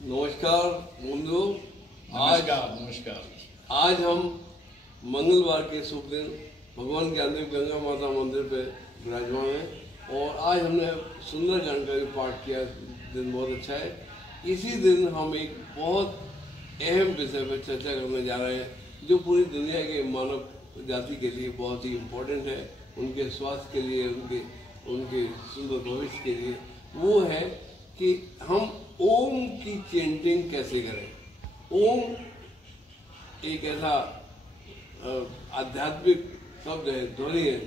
नमस्कार बंधु। नमस्कार। आज हम मंगलवार के शुभ दिन भगवान ज्ञानदेव गंगा माता मंदिर पे विराजमान हैं और आज हमने सुंदर जानकारी पाठ किया। दिन बहुत अच्छा है। इसी दिन हम एक बहुत अहम विषय पर चर्चा करने जा रहे हैं जो पूरी दुनिया के मानव जाति के लिए बहुत ही इम्पोर्टेंट है, उनके स्वास्थ्य के लिए, उनके सुंदर भविष्य के लिए। वो है कि हम ओम की चेंटिंग कैसे करें। ओम एक ऐसा आध्यात्मिक शब्द है, ध्वनि है,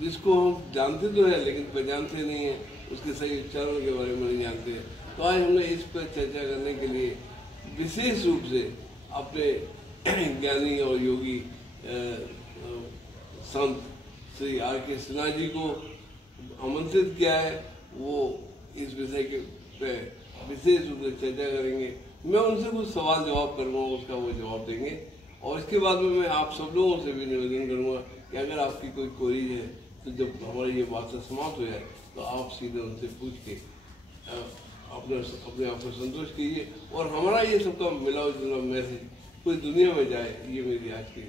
जिसको हम जानते तो है लेकिन पहचानते नहीं है, उसके सही उच्चारण के बारे में नहीं जानते। तो आज हमने इस पर चर्चा करने के लिए विशेष रूप से अपने ज्ञानी और योगी संत श्री R.K. सिन्हा जी को आमंत्रित किया है। वो इस विषय के पे विशेष रूप से चर्चा करेंगे। मैं उनसे कुछ सवाल जवाब करूँगा, उसका वो जवाब देंगे और इसके बाद में मैं आप सब लोगों से भी निवेदन करूँगा कि अगर आपकी कोई क्वेरी है तो जब हमारी ये बात समाप्त हो जाए तो आप सीधे उनसे पूछ के अपने आप को संतुष्ट कीजिए और हमारा ये सबका मिला जुला मैसेज पूरी दुनिया में जाए, ये मेरी आज की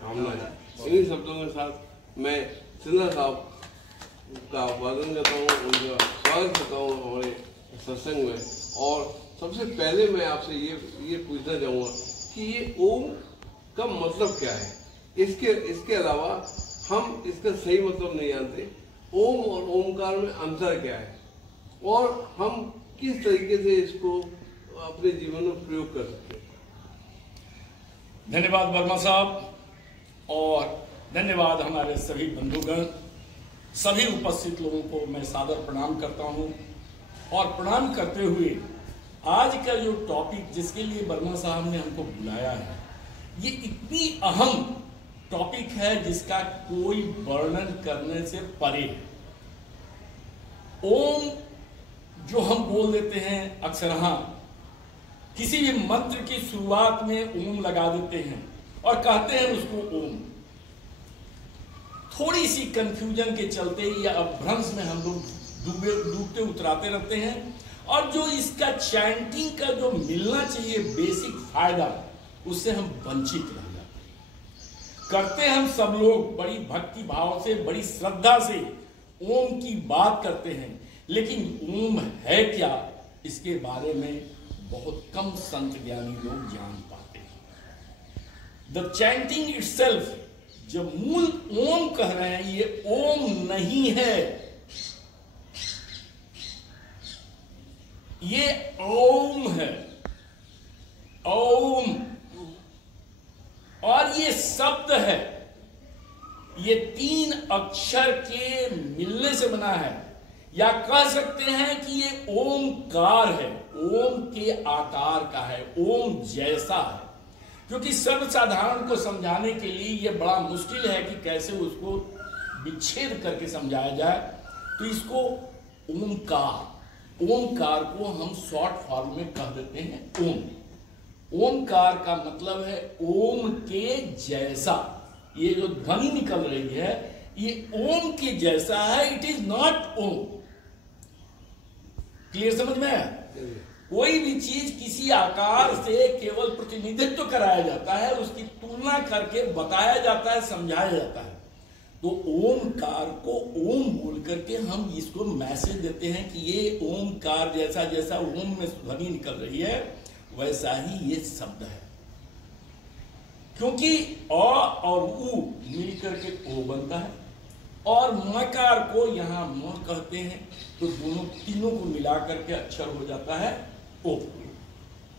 कामना है। इन्हीं शब्दों के साथ मैं सिन्हा साहब का अभिवादन करता हूँ, उनका स्वागत करता हूँ हमारे सत्संग में। और सबसे पहले मैं आपसे ये पूछना चाहूँगा कि ये ओम का मतलब क्या है। इसके अलावा हम इसका सही मतलब नहीं जानते। ओम और ओमकार में अंतर क्या है और हम किस तरीके से इसको अपने जीवन में प्रयोग कर सकते हैं। धन्यवाद वर्मा साहब और धन्यवाद हमारे सभी बंधुगण, सभी उपस्थित लोगों को मैं सादर प्रणाम करता हूं। और प्रणाम करते हुए आज का जो टॉपिक जिसके लिए वर्मा साहब ने हमको बुलाया है, ये इतनी अहम टॉपिक है जिसका कोई वर्णन करने से परे है। ओम जो हम बोल देते हैं अक्सर, किसी भी मंत्र की शुरुआत में ओम लगा देते हैं और कहते हैं उसको ओम। थोड़ी सी कंफ्यूजन के चलते या अभ्रंश में हम लोग डूबते उतराते रहते हैं और जो इसका चैंटिंग का जो मिलना चाहिए बेसिक फायदा, उससे हम वंचित रह जाते हैं। करते हम सब लोग बड़ी भक्ति भाव से, बड़ी श्रद्धा से ओम की बात करते हैं, लेकिन ओम है क्या इसके बारे में बहुत कम संत ज्ञानी लोग जान पाते हैं। द चैंटिंग इटसेल्फ, जो मूल ओम कह रहे हैं, ये ओम नहीं है, ये ओम है। ओम और ये शब्द है, ये 3 अक्षर के मिलने से बना है, या कह सकते हैं कि ये ओमकार है, ओम के आकार का है, ओम जैसा है। क्योंकि सर्वसाधारण को समझाने के लिए ये बड़ा मुश्किल है कि कैसे उसको विच्छेद करके समझाया जाए, तो इसको ओमकार को हम शॉर्ट फॉर्म में कह देते हैं ओम। ओमकार का मतलब है ओम के जैसा। ये जो ध्वनि निकल रही है ये ओम के जैसा है, इट इज नॉट ओम। क्लियर समझ में आया? कोई भी चीज किसी आकार से केवल प्रतिनिधित्व कराया जाता है, उसकी तुलना करके बताया जाता है, समझाया जाता है। तो ओमकार को ओम बोल करके हम इसको मैसेज देते हैं कि ये ओमकार जैसा, जैसा ओम में ध्वनि निकल रही है वैसा ही ये शब्द है। क्योंकि अ और उ मिलकर के ओ बनता है और मकार को यहां म कहते हैं, तो तीनों को मिलाकर के अक्षर हो जाता है ओ।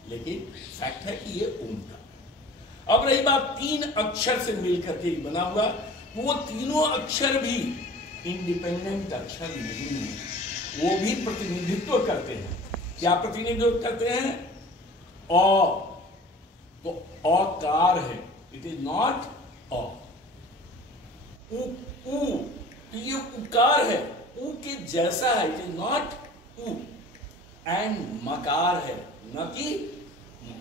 लेकिन फैक्ट है कि ये ओम का। अब रही बात 3 अक्षर से मिलकर के बना हुआ, वो तीनों अक्षर भी इंडिपेंडेंट अक्षर नहीं है, वो भी प्रतिनिधित्व करते हैं। क्या प्रतिनिधित्व करते हैं? अ, तो अकार है, इट इज नॉट अ। उ, तो ये उकार है, उ के जैसा है, इट इज नॉट उ। एंड मकार है, न कि म।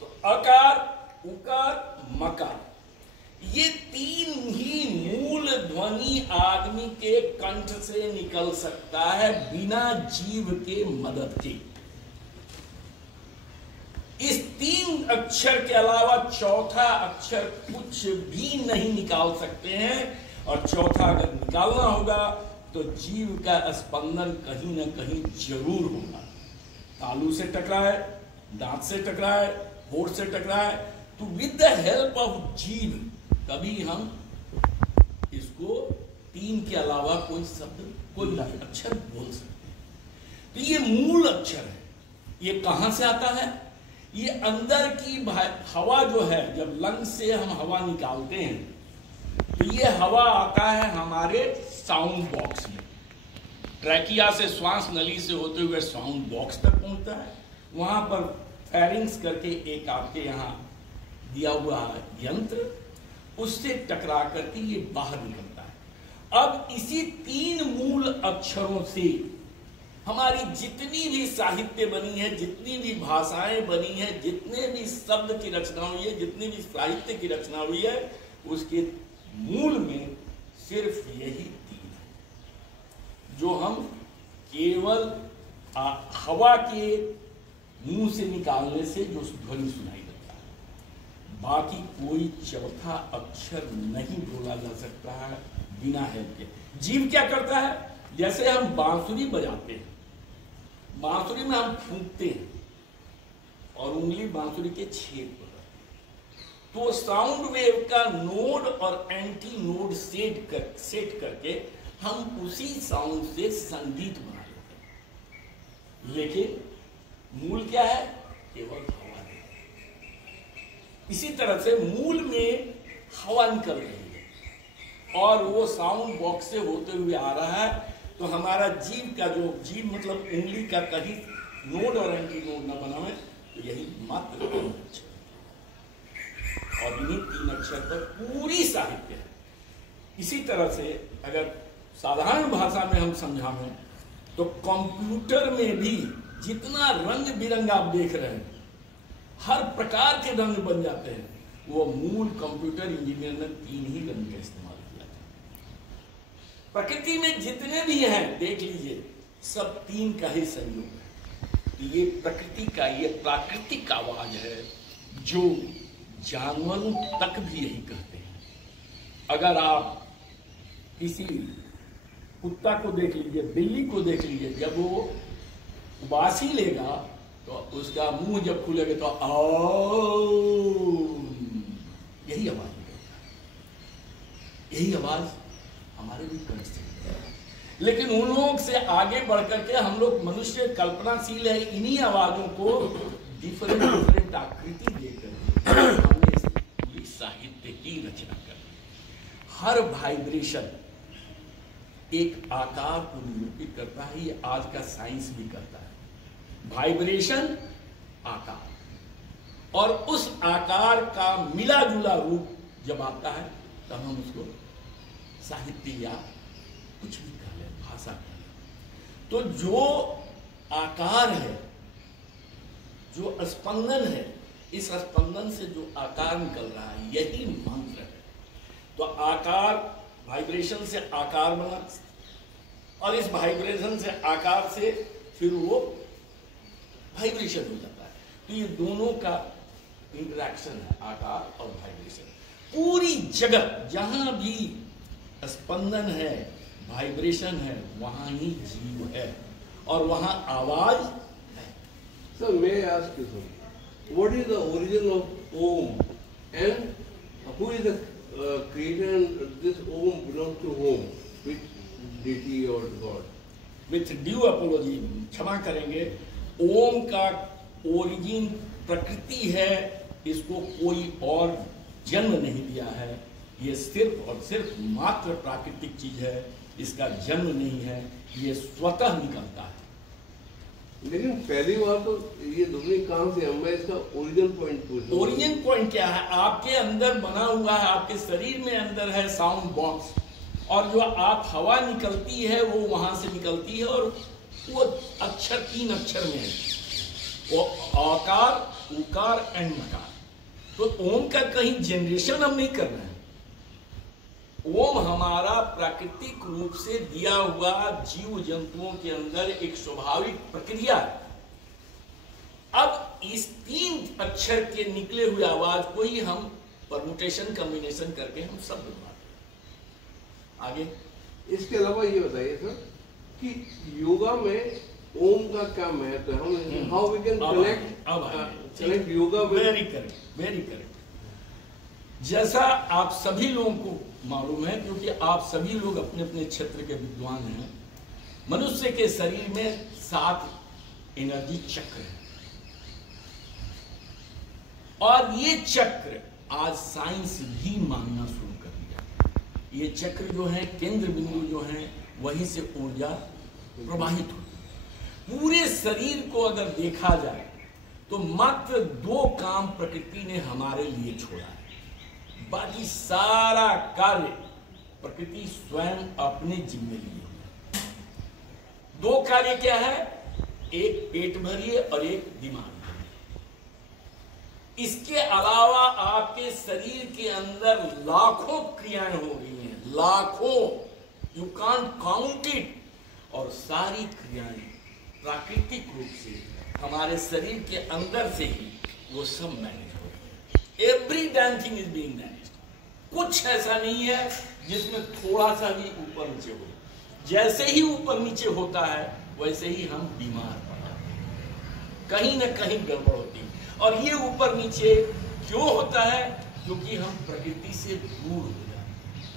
तो अकार, उकार, मकार, ये 3 ही मूल ध्वनि आदमी के कंठ से निकल सकता है बिना जीव के मदद के। अक्षर के अलावा चौथा अक्षर कुछ भी नहीं निकाल सकते हैं। और चौथा अगर निकालना होगा तो जीव का स्पंदन कहीं ना कहीं जरूर होगा। तालू से टकराए, दांत से टकराए, होठ से टकराए, तो विद द हेल्प ऑफ जीव कभी हम इसको 3 के अलावा कोई शब्द, कोई अक्षर बोल सकते हैं। तो ये मूल अक्षर है। ये कहां से आता है? ये अंदर की हवा जो है, जब लंग से हम हवा निकालते हैं तो ये हवा आता है हमारे साउंड बॉक्स में। ट्रैकिया से, श्वास नली से होते हुए साउंड बॉक्स तक पहुंचता है। वहां पर फेरिंग्स करके एक आपके यहाँ दिया हुआ यंत्र, उससे टकरा करके ये बाहर निकलता है। अब इसी 3 मूल अक्षरों से हमारी जितनी भी साहित्य बनी है, जितनी भी भाषाएं बनी है, जितने भी शब्द की रचना हुई है, जितनी भी साहित्य की रचना हुई है, उसके मूल में सिर्फ यही 3 है जो हम केवल हवा के मुंह से निकालने से जो ध्वनि सुनाई देता है। बाकी कोई चौथा अक्षर नहीं बोला जा सकता है बिना हेल्प के। जीव क्या करता है? जैसे हम बांसुरी बजाते हैं, बांसुरी में हम फूंकते हैं और उंगली बांसुरी के छेद पर, तो साउंड वेव का नोड और एंटी नोड सेट करके हम उसी साउंड से संगीत बना लेते हैं। लेकिन मूल क्या है? केवल हवा है। इसी तरह से मूल में हवा निकल रही है और वो साउंड बॉक्स से होते हुए आ रहा है। तो हमारा जीव का जो जीव मतलब उंगली का कहीं नोड और एंटी नोड न बनावे, तो यही मात्र 3 अक्षर, और इन्हीं 3 अक्षर पर पूरी साहित्य है। इसी तरह से अगर साधारण भाषा में हम समझाएं तो कंप्यूटर में भी जितना रंग बिरंग आप देख रहे हैं, हर प्रकार के रंग बन जाते हैं, वो मूल कंप्यूटर इंजीनियर ने 3 ही रंग का इस्तेमाल किया था। प्रकृति में जितने भी हैं देख लीजिए, सब 3 का ही संयोग है। ये प्रकृति का, ये प्राकृतिक आवाज है जो जानवरों तक भी यही कहते हैं। अगर आप किसी कुत्ता को देख लीजिए, बिल्ली को देख लीजिए, जब वो उबासी लेगा तो उसका मुंह जब खुलेगा तो यही आवाज निकलता है। यही आवाज हमारे भी कंठ से निकलता है। लेकिन उन लोगों से आगे बढ़ करके हम लोग मनुष्य कल्पनाशील है, इन्हीं आवाजों को डिफरेंट आकृति देकर हमने पूरी साहित्य की रचना कर। हर वाइब्रेशन एक आकार को निरूपित करता है। ये आज का साइंस भी करता है। वाइब्रेशन आकार, और उस आकार का मिला जुला रूप जब आता है तब हम उसको साहित्य या कुछ भी कह लें, भाषा कह लें। तो जो आकार है, जो स्पंदन है, इस स्पंदन से जो आकार निकल रहा है, यही मंत्र है। तो आकार, वाइब्रेशन से आकार बना, और इस वाइब्रेशन से आकार से फिर वो वाइब्रेशन हो जाता है। तो ये दोनों का इंटरेक्शन है, आकार और वाइब्रेशन। पूरी जगत जहां भी स्पंदन है, वाइब्रेशन है, वहां ही जीव है और वहां आवाज है। Sir, may I ask you something? What is the origin of Om, and who is the creator? And this Om belongs to whom? Which deity or God? With due apology, क्षमा करेंगे, ओम का ओरिजिन प्रकृति है। इसको कोई और जन्म नहीं दिया है। ये सिर्फ और सिर्फ मात्र प्राकृतिक चीज है। इसका जन्म नहीं है, ये स्वतः निकलता है। लेकिन पहली बार तो ये ध्वनि कहां से? मैं इसका ओरिजिन पॉइंट पूछ रहा हूं। ओरिजिन पॉइंट क्या है? आपके अंदर बना हुआ है, आपके शरीर में अंदर है साउंड बॉक्स, और जो आप हवा निकलती है वो वहां से निकलती है, और वो अक्षर 3 अक्षर में है, वो आकार, उकार एंड मकार। तो ओम का कहीं जनरेशन हम नहीं कर रहे हैं। ओम हमारा प्राकृतिक रूप से दिया हुआ जीव जंतुओं के अंदर एक स्वाभाविक प्रक्रिया है। अब इस 3 अक्षर के निकले हुए आवाज को ही हम परमुटेशन कॉम्बिनेशन करके हम शब्द बनाते हैं। आगे इसके अलावा ये बताइए सर कि योगा में ओम का क्या महत्व है? हम how we can connect yoga with. Very correct, very correct. जैसा आप सभी लोगों को मालूम है, क्योंकि आप सभी लोग अपने अपने क्षेत्र के विद्वान हैं, मनुष्य के शरीर में 7 एनर्जी चक्र है और ये चक्र आज साइंस भी मानना शुरू कर दिया। ये चक्र जो है, केंद्र बिंदु जो है, वहीं से ऊर्जा प्रवाहित होती है। पूरे शरीर को अगर देखा जाए तो मात्र 2 काम प्रकृति ने हमारे लिए छोड़ा है, बाकी सारा कार्य प्रकृति स्वयं अपने जिम्मे लिए है। 2 कार्य क्या है? एक पेट भरिए और एक दिमाग भरिए। इसके अलावा आपके शरीर के अंदर लाखों क्रियाएं हो रही हैं, लाखों, यू कांट काउंट इट। और सारी क्रियाएं प्राकृतिक रूप से हमारे शरीर के अंदर से ही वो सब मैनेज हो रही है। Every damn thing is being manage. कुछ ऐसा नहीं है जिसमें थोड़ा सा भी ऊपर नीचे हो। जैसे ही ऊपर नीचे होता है वैसे ही हम बीमार पड़ जाते हैं, कहीं ना कहीं गड़बड़ होती है। और ये ऊपर नीचे क्यों होता है? क्योंकि हम प्रकृति से दूर हो जाते हैं।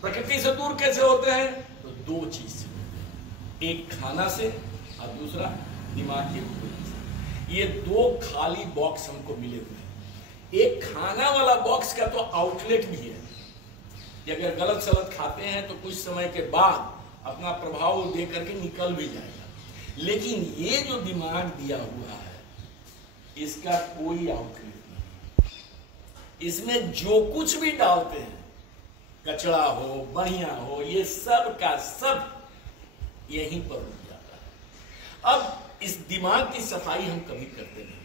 प्रकृति से दूर कैसे होते हैं? तो 2 चीज से, एक खाना से और दूसरा दिमाग के ऊपर से। ये 2 खाली बॉक्स हमको मिले हुए हैं। एक खाना वाला बॉक्स का तो आउटलेट भी है कि अगर गलत सलत खाते हैं तो कुछ समय के बाद अपना प्रभाव दे करके निकल भी जाएगा। लेकिन ये जो दिमाग दिया हुआ है, इसका कोई आउटलेट नहीं। इसमें जो कुछ भी डालते हैं, कचरा हो, बढ़िया हो, ये सब का सब यहीं पर रुक जाता है। अब इस दिमाग की सफाई हम कभी करते नहीं,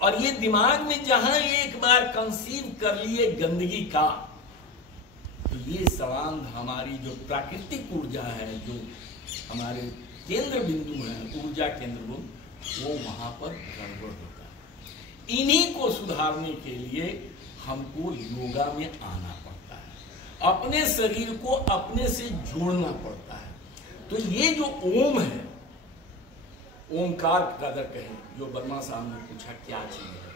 और ये दिमाग में जहां एक बार कंसीव कर लिए गंदगी का, तो ये सवांग हमारी जो प्राकृतिक ऊर्जा है, जो हमारे केंद्र बिंदु है, ऊर्जा केंद्र बिंदु, वो वहां पर गड़बड़ होता है। इन्हीं को सुधारने के लिए हमको योगा में आना पड़ता है, अपने शरीर को अपने से जोड़ना पड़ता है। तो ये जो ओम है, ओमकार का अगर कहें, जो वर्मा साहब ने पूछा क्या चीज है,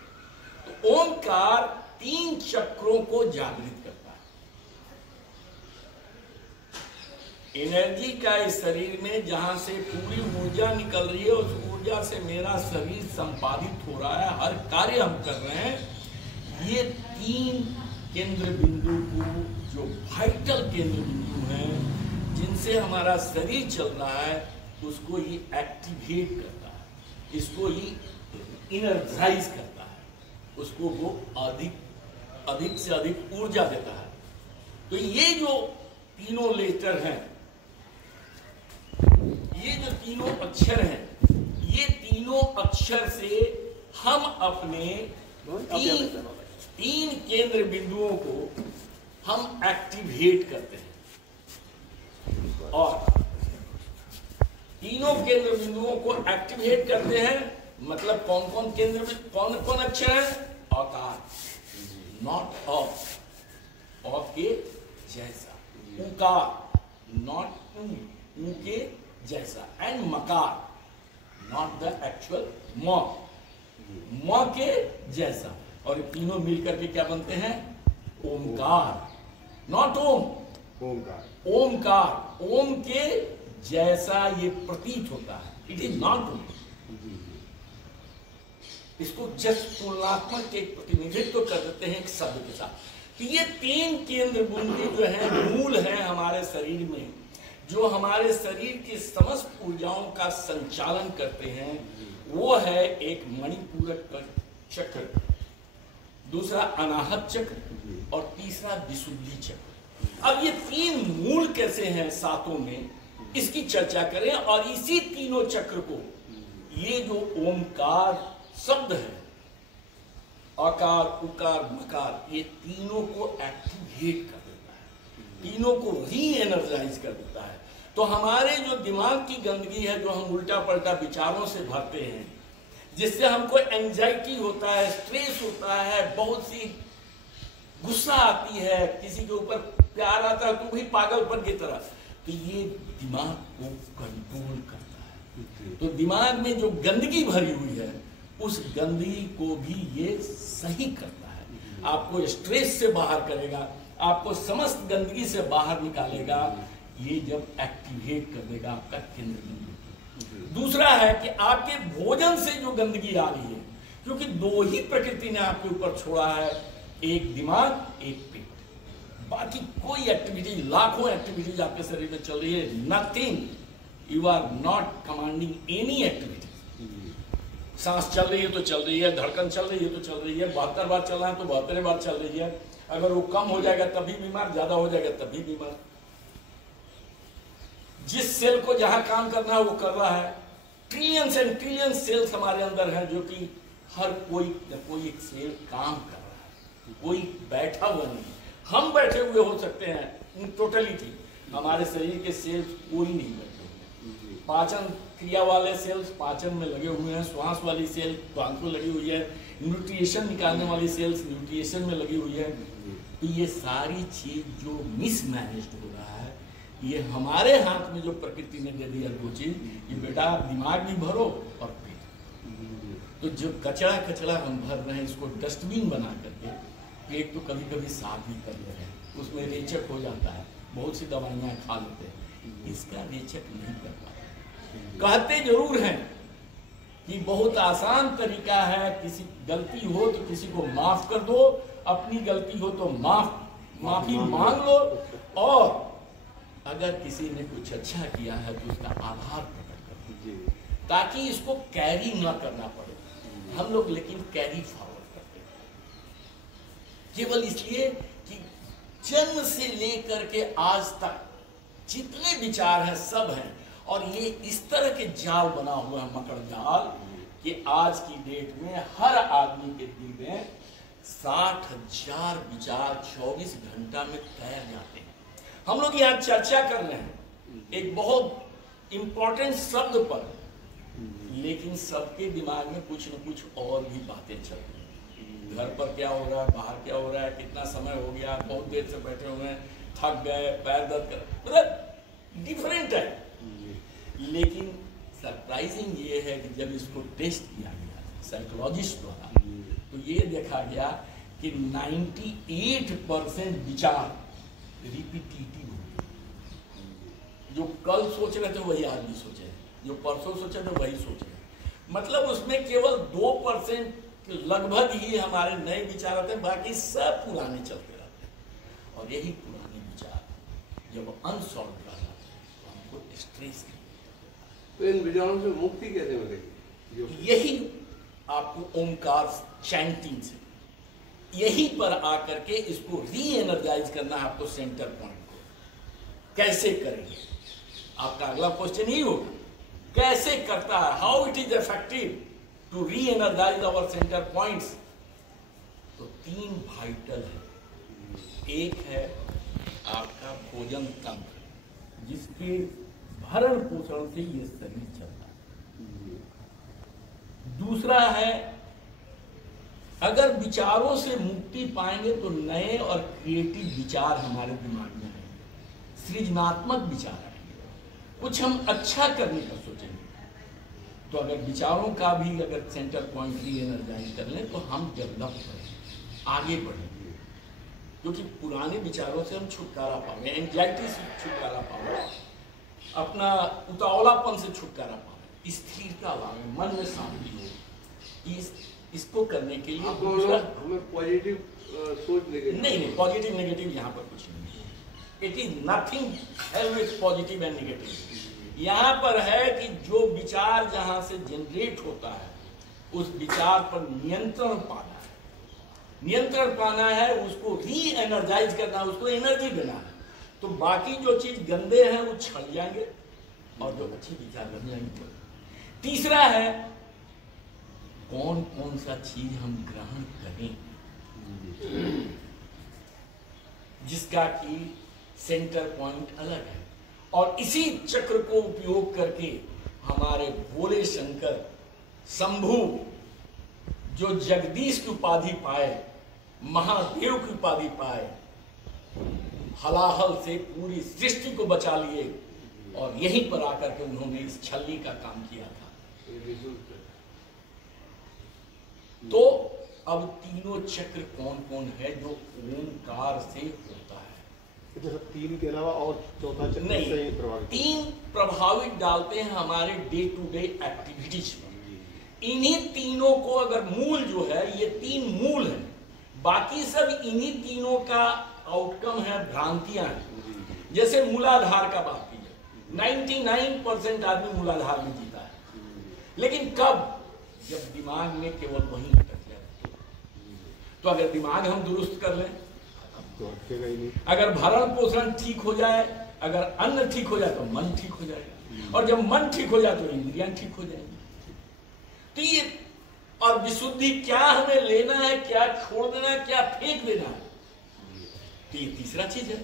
तो ओमकार 3 चक्रों को जागृत करता है। एनर्जी का इस शरीर में जहां से पूरी ऊर्जा निकल रही है, उस ऊर्जा से मेरा शरीर संपादित हो रहा है, हर कार्य हम कर रहे हैं। ये 3 केंद्र बिंदु को, जो वाइटल केंद्र बिंदु हैं, जिनसे हमारा शरीर चल रहा है, उसको ये एक्टिवेट करता है, इसको ये इनर्जाइज करता है, उसको वो अधिक से अधिक ऊर्जा देता है। तो ये जो तीनों लेटर हैं, ये जो तीनों अक्षर हैं, ये तीनों अक्षर से हम अपने 3 केंद्र बिंदुओं को हम एक्टिवेट करते हैं। और तीनों केंद्र बिंदुओं को एक्टिवेट करते हैं, मतलब कौन कौन केंद्र में कौन कौन अक्षर है? आकार, नॉट ऑफ, ऑफ के जैसा, उकार, नॉट ऊ के जैसा, एंड मकार, नॉट द एक्चुअल म के जैसा। और ये तीनों मिलकर के क्या बनते हैं? ओमकार, नॉट ओम, ओमकार। ओमकार, ओम के जैसा ये प्रतीत होता है, इट इज नॉट ओम। इसको जस्ट तुलनात्मक के प्रतिनिधित्व कर देते हैं एक शब्द के साथ। तो ये 3 केंद्र बिंदु जो है, मूल है हमारे शरीर में, जो हमारे शरीर की समस्त ऊर्जाओं का संचालन करते हैं। वो है एक मणिपूरक चक्र, दूसरा अनाहत चक्र, और तीसरा विशुद्धि चक्र। अब ये 3 मूल कैसे हैं सातों में, इसकी चर्चा करें। और इसी तीनों चक्र को, ये जो ओमकार शब्द है, आकार, उकार, मकार, ये तीनों को एक्टिवेट कर देता है, तीनों को री एनर्जाइज कर देता है। तो हमारे जो दिमाग की गंदगी है, जो हम उल्टा पलटा विचारों से भरते हैं, जिससे हमको एंजाइटी होता है, स्ट्रेस होता है, बहुत सी गुस्सा आती है, किसी के ऊपर प्यार आता है तो भी पागलपन की तरह, तो ये दिमाग को कंट्रोल करता है। तो दिमाग में जो गंदगी भरी हुई है उस गंदगी को भी ये सही करता है, आपको स्ट्रेस से बाहर करेगा, आपको समस्त गंदगी से बाहर निकालेगा, ये जब एक्टिवेट कर देगा आपका केंद्र बिंदु। दूसरा है कि आपके भोजन से जो गंदगी आ रही है, क्योंकि दो ही प्रकृति ने आपके ऊपर छोड़ा है, एक दिमाग एक पेट, बाकी कोई एक्टिविटी, लाखों एक्टिविटीज आपके शरीर में चल रही है, nothing, you are not commanding any activity. सांस चल रही है तो चल रही है, धड़कन चल रही है तो चल रही है, 72 बार चल रहा है तो 72 बार चल रही है। अगर वो कम हो जाएगा तभी बीमार, ज्यादा हो जाएगा तभी बीमार। जिस सेल को जहां काम करना है वो कर रहा है। ट्रिलियंस एंड ट्रिलियंस सेल्स हमारे अंदर है, जो कि हर कोई एक सेल काम कर रहा है, कोई बैठा हुआ नहीं। हम बैठे हुए हो सकते हैं इन टोटलिटी, हमारे शरीर के सेल्स कोई नहीं बैठे हुए। पाचन क्रिया वाले सेल्स पाचन में लगे हुए हैं, श्वास वाली सेल श्वास में लगी हुई है, न्यूट्रिशन निकालने वाली सेल्स न्यूट्रिशन में लगी हुई है। तो ये सारी चीज जो मिसमैनेज्ड हो रहा है, ये हमारे हाथ में जो प्रकृति ने दे दिया दो चीज, ये बेटा दिमाग भी भरो और पेट। तो जो कचरा हम भर रहे हैं, इसको डस्टबिन बना करके पेट तो कभी कभी साफ भी कर ले रहे हैं, उसमें रेचक हो जाता है, बहुत सी दवाइयां खा लेते हैं, इसका रेचक नहीं कर पाते। कहते जरूर हैं कि बहुत आसान तरीका है, किसी गलती हो तो किसी को माफ कर दो, अपनी गलती हो तो माफी मांग लो, और अगर किसी ने कुछ अच्छा किया है तो उसका आभार प्रकट कर दो, ताकि इसको कैरी ना करना पड़े। हम लोग लेकिन कैरी फॉरवर्ड करते हैं, केवल इसलिए कि जन्म से लेकर के आज तक जितने विचार हैं सब हैं, और ये इस तरह के जाल बना हुआ है, मकड़ जाल, कि आज की डेट में हर आदमी के दिल में 60,000 विचार 24 घंटा में तैर जाते हैं। हम लोग यहाँ चर्चा कर रहे हैं एक बहुत इंपॉर्टेंट शब्द पर, लेकिन सबके दिमाग में कुछ न कुछ और भी बातें चल रही हैं। घर पर क्या हो रहा है, बाहर क्या हो रहा है, कितना समय हो गया, बहुत देर से बैठे हुए हैं, थक गए, पैर दर्द कर, मतलब डिफरेंट है। लेकिन सरप्राइजिंग ये है कि जब इसको टेस्ट किया गया साइकोलॉजिस्ट द्वारा, तो ये देखा गया कि 98% विचार रिपीटेटिव हो। जो कल सोच रहे थे वही आज भी सोचे, जो परसों सोचे थे वही सोचे, मतलब उसमें केवल 2% लगभग ही हमारे नए विचार आते हैं, बाकी सब पुराने चलते रहते हैं। और यही पुराने विचार जब अनसॉल्व कर जाते हैं तो हमको स्ट्रेस। तो इन विचारों से मुक्ति कैसे मिलेगी? यही आपको ओमकार चैंटिंग से, यहीं पर आकर के इसको री एनर्जाइज करना है आपको, सेंटर पॉइंट को। कैसे करेंगे? आपका अगला क्वेश्चन ही होगा, कैसे करता है, how it is effective to reenergize our centre points. तो 3 वाइटल है। एक है आपका भोजन तंत्र, जिसके भरण पोषण से ये शरीर चलता है। दूसरा है, अगर विचारों से मुक्ति पाएंगे तो नए और क्रिएटिव विचार हमारे दिमाग में आएंगे, सृजनात्मक विचार आएंगे, कुछ हम अच्छा करने का सोचेंगे। तो अगर विचारों का भी अगर सेंटर पॉइंट री एनर्जाइज कर लें तो हम डेवलप करेंगे, आगे बढ़ेंगे, क्योंकि पुराने विचारों से हम छुटकारा पाएंगे, एंजाइटी से छुटकारा पाएंगे, अपना उतावलापन से छुटकारा पाएंगे, स्थिरता लाएंगे, मन में शांति हो। इसको करने के लिए हमें पॉजिटिव सोच लेके नहीं, पॉजिटिव नेगेटिव यहाँ पर कुछ नहीं है। इट is nothing help with positive and negative. यहाँ पर है कि जो विचार जहाँ से जनरेट होता है उस विचार पर नियंत्रण पाना है, नियंत्रण पाना है, उसको री एनर्जाइज करना है, उसको एनर्जी देना है। तो बाकी जो चीज गंदे हैं वो छल जाएंगे और जो अच्छे विचार बन जाएंगे। तीसरा है, कौन कौन सा चीज हम ग्रहण करें, जिसका कि सेंटर पॉइंट अलग है। और इसी चक्र को उपयोग करके हमारे भोले शंकर शंभु जो जगदीश की उपाधि पाए, महादेव की उपाधि पाए, हलाहल से पूरी सृष्टि को बचा लिए, और यहीं पर आकर के उन्होंने इस छलनी का काम किया था। तो अब तीनों चक्र कौन कौन है जो ओंकार से होता है? जैसे 3 के अलावा और चौथा चक्र नहीं, से प्रभावित 3 प्रभावित डालते हैं हमारे डे टू डे एक्टिविटीज में। इन्हीं तीनों को अगर मूल जो है, ये 3 मूल है, बाकी सब इन्हीं तीनों का आउटकम है, भ्रांतियां हैं। जैसे मूलाधार का बात कीजिए, 99% आदमी मूलाधार में जीता है, लेकिन कब? जब दिमाग में केवल वही अटक जाए। तो अगर दिमाग हम दुरुस्त कर लें तो अटकेगा ही नहीं। अगर भरण पोषण ठीक हो जाए, अगर अन्न ठीक हो जाए तो मन ठीक हो जाएगा, और जब मन ठीक हो जाए तो इंद्रियां ठीक हो जाएंगी। तो ये और विशुद्धि क्या हमें लेना है, क्या छोड़ देना है, क्या फेंक देना है, तो ये तीसरा चीज है।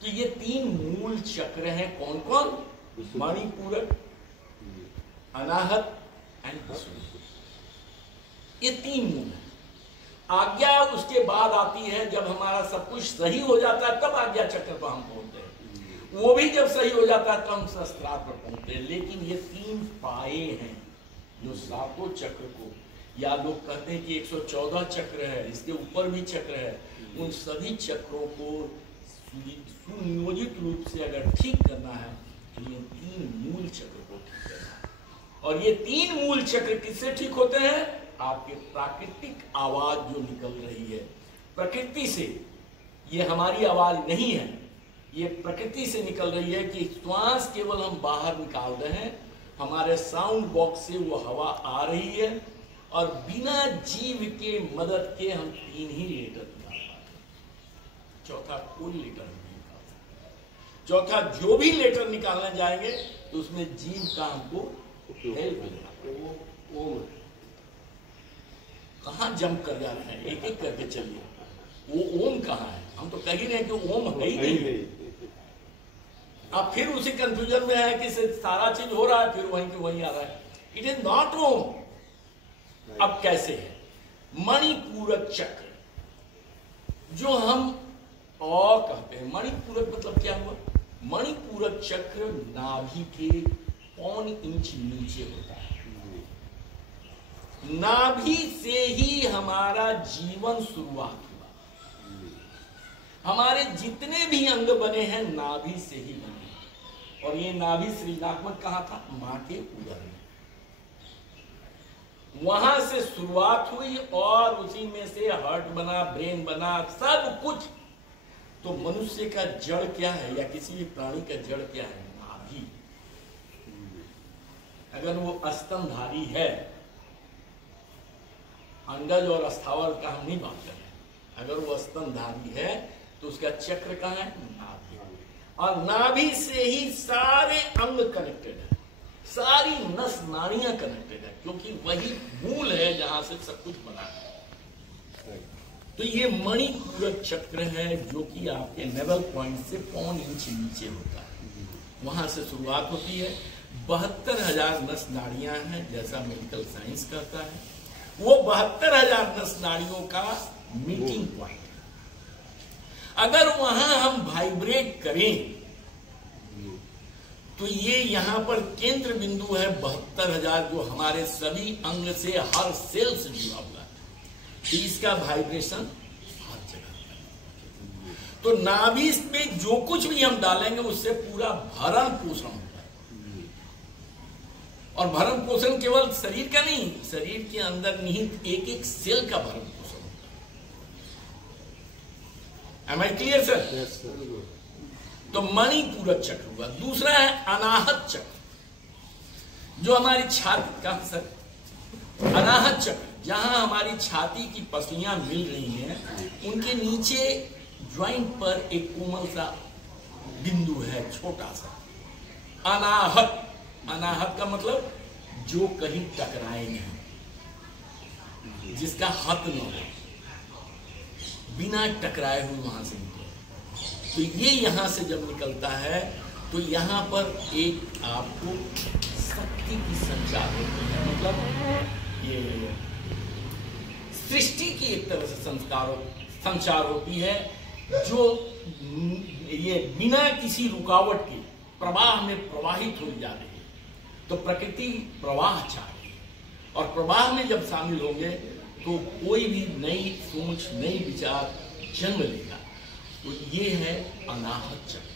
तो ये 3 मूल चक्र हैं। कौन कौन? मणिपूरक, अनाहत एंड विशुद्धि। ये 3 मूल है। आज्ञा उसके बाद आती है, जब हमारा सब कुछ सही हो जाता है तब आज्ञा चक्र पर हम पहुंचते हैं। वो भी जब सही हो जाता है तो हम शस्त्रार्थ पर पहुंचते हैं। लेकिन ये 3 पाए हैं जो 7 चक्र को, या लोग कहते हैं कि 114 चक्र है, इसके ऊपर भी चक्र है, उन सभी चक्रों को सुनियोजित रूप से अगर ठीक करना है तो ये 3 मूल चक्र को ठीक करना है। और ये 3 मूल चक्र किससे ठीक होते हैं? आपके प्राकृतिक आवाज जो निकल रही है प्रकृति से, ये हमारी आवाज नहीं है, ये प्रकृति से निकल रही है कि श्वास केवल हम बाहर निकाल रहे हैं, हमारे साउंड बॉक्स से वो हवा आ रही है, और बिना जीव के मदद के हम 3 ही लेटर निकाल पाते हैं। चौथा कोई लेटर नहीं निकाल सकते। चौथा जो भी लेटर निकालने जाएंगे तो उसमें जीव का हमको हेल्प मिलेगा। ओम कहाँ जंप कर जा रहे हैं, एक एक करके चलिए। वो ओम कहाँ है? हम तो कह ही रहे हैं कि ओम है ही नहीं। अब फिर उसी कंफ्यूजन में है कि सारा चीज हो रहा है, फिर वहीं के वहीं आ रहा है। इट इज नॉट ओम। अब कैसे है? मणिपूरक चक्र जो हम कहते हैं, मणिपूरक मतलब क्या हुआ? मणिपूरक चक्र नाभि के 1.25 इंच नीचे होता है। नाभि से ही हमारा जीवन शुरुआत हुआ। हमारे जितने भी अंग बने हैं नाभि से ही बने, और ये नाभि सृजनात्मक कहाँ था? मां के उदर में। वहां से शुरुआत हुई और उसी में से हार्ट बना, ब्रेन बना, सब कुछ। तो मनुष्य का जड़ क्या है, या किसी भी प्राणी का जड़ क्या है? नाभि। अगर वो स्तनधारी है, अंडज और स्थावर का हम नहीं बात कर रहे हैं, अगर वो स्तनधारी है तो उसका चक्र कहाँ है? नाभि। और नाभि से ही सारे अंग कनेक्टेड है, सारी नस नाड़ियां कनेक्टेड है, क्योंकि वही मूल है जहां से सब कुछ बना है। तो ये मणिपूरक चक्र है जो कि आपके नेवल पॉइंट से 1.25 इंच नीचे होता है। वहां से शुरुआत होती है। 72,000 नस नाड़ियां हैं जैसा मेडिकल साइंस कहता है। वो 72,000 नस नाड़ियों का मीटिंग पॉइंट है। अगर वहां हम वाइब्रेट करें तो ये यहां पर केंद्र बिंदु है 72,000, जो हमारे सभी अंग से, हर सेल से जुड़ा हुआ है। तो इसका वाइब्रेशन हर जगह। तो नाभि में जो कुछ भी हम डालेंगे उससे पूरा भरण पोषण होता है। और भरण पोषण केवल शरीर का नहीं, शरीर के अंदर निहित एक एक सेल का भरण पोषण होता है। Am I clear, sir? Yes, sir. तो मणिपूरक चक्र हुआ। दूसरा है अनाहत चक्र, जो हमारी छाती का, सर, अनाहत चक्र जहां हमारी छाती की पसलियां मिल रही हैं, उनके नीचे ज्वाइंट पर एक कोमल सा बिंदु है, छोटा सा। अनाहत, अनाहत का मतलब जो कहीं टकराए नहीं, जिसका हत न हो, बिना टकराए हुए वहां से निकले। तो ये यहां से जब निकलता है तो यहां पर एक आपको शक्ति की संचार होती है। मतलब ये सृष्टि की एक तरह से संचार होती है, जो ये बिना किसी रुकावट के प्रवाह में प्रवाहित हो जा रही है। तो प्रकृति प्रवाह चाह रही है, और प्रवाह में जब शामिल होंगे तो कोई भी नई सोच, नई विचार जन्म लेगा। तो ये है अनाहत चक्र।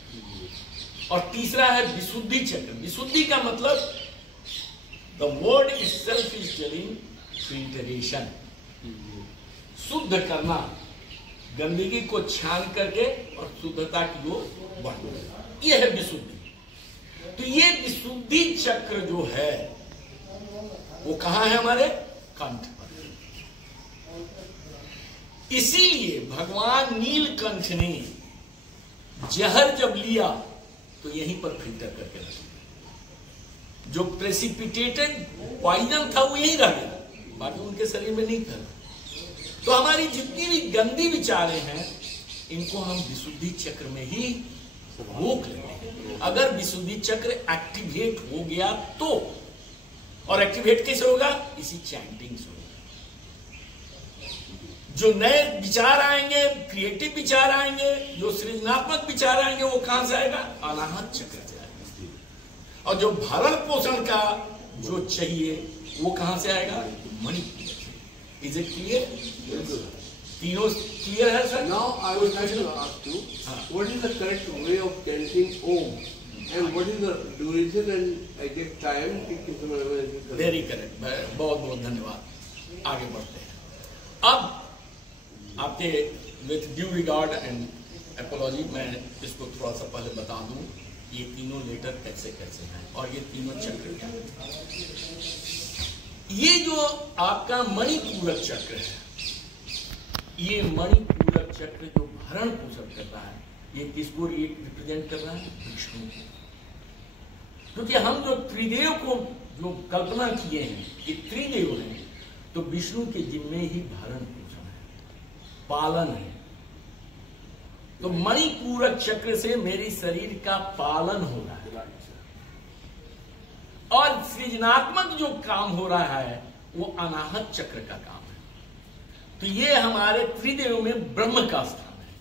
और तीसरा है विशुद्धि चक्र। विशुद्धि का मतलब the word itself is telling filtration, शुद्ध करना, गंदगी को छान करके और शुद्धता की ओर बढ़ना, यह है विशुद्धि। तो ये विशुद्धि चक्र जो है वो कहां है? हमारे कंठ पर। इसीलिए भगवान नीलकंठ ने जहर जब लिया तो यहीं पर फिल्टर करके रख दिया। जो प्रेसिपिटेटेड पॉइजन था वो यहीं रह गया, बाकी उनके शरीर में नहीं था। तो हमारी जितनी भी गंदी विचारें हैं, इनको हम विशुद्धि चक्र में ही रोक लेते हैं। अगर विशुद्धि चक्र एक्टिवेट हो गया तो, और एक्टिवेट कैसे होगा? इसी चैंटिंग से होगा। जो नए विचार आएंगे, क्रिएटिव विचार आएंगे, जो सृजनात्मक विचार आएंगे, वो कहां से आएगा? अनाहत चक्र से आएगा। और जो भरण पोषण का जो चाहिए वो कहां से आएगा? मणिपुर। Is it clear? तीनों क्लियर है sir? Now I would like to ask you, what is the correct way of chanting Om, and what is the duration and exact time कि किस समय में इसे करें? वेरी करेक्ट, बहुत बहुत धन्यवाद। आगे बढ़ते हैं। अब आपके with due regard and apiology, मैं इसको थोड़ा सा पहले बता दूं, ये तीनों लेटर कैसे कैसे हैं और ये तीनों चक्र क्या है। ये जो आपका मणिपूरक चक्र है, ये मणिपूरक चक्र जो भरण पोषण कर रहा है, ये किसको रिप्रेजेंट कर रहा है? विष्णु। क्योंकि हम जो त्रिदेव को जो कल्पना किए हैं, ये त्रिदेव हैं, तो विष्णु के जिम्मे ही भरण पोषण है, पालन है। तो मणिपूरक चक्र से मेरे शरीर का पालन हो रहा है, और सृजनात्मक जो काम हो रहा है वो अनाहत चक्र का काम है। तो ये हमारे त्रिदेव में ब्रह्म का स्थान है।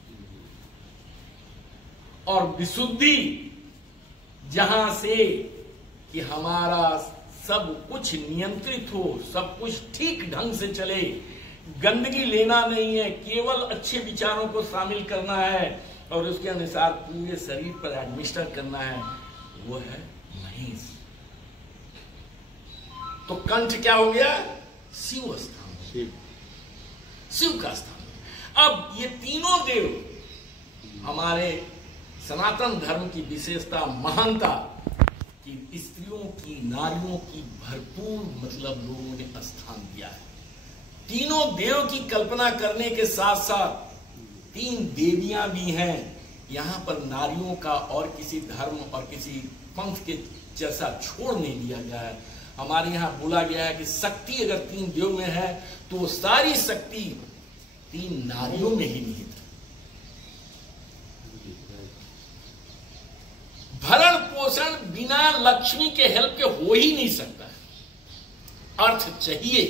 और विशुद्धि जहां से कि हमारा सब कुछ नियंत्रित हो, सब कुछ ठीक ढंग से चले, गंदगी लेना नहीं है, केवल अच्छे विचारों को शामिल करना है और उसके अनुसार पूरे शरीर पर एडमिनिस्टर करना है, वो है महेश। तो कंठ क्या हो गया? शिव स्थान, शिव का स्थान। अब ये तीनों देव हमारे सनातन धर्म की विशेषता, महानता कि स्त्रियों की, नारियों की भरपूर मतलब लोगों ने स्थान दिया है। तीनों देव की कल्पना करने के साथ साथ तीन देवियां भी हैं। यहां पर नारियों का और किसी धर्म और किसी पंथ के जैसा छोड़ नहीं दिया गया है। हमारे यहाँ बोला गया है कि शक्ति अगर तीन देव में है तो सारी शक्ति तीन नारियों में ही निहित है। भरण पोषण बिना लक्ष्मी के हेल्प के हो ही नहीं सकता है। अर्थ चाहिए,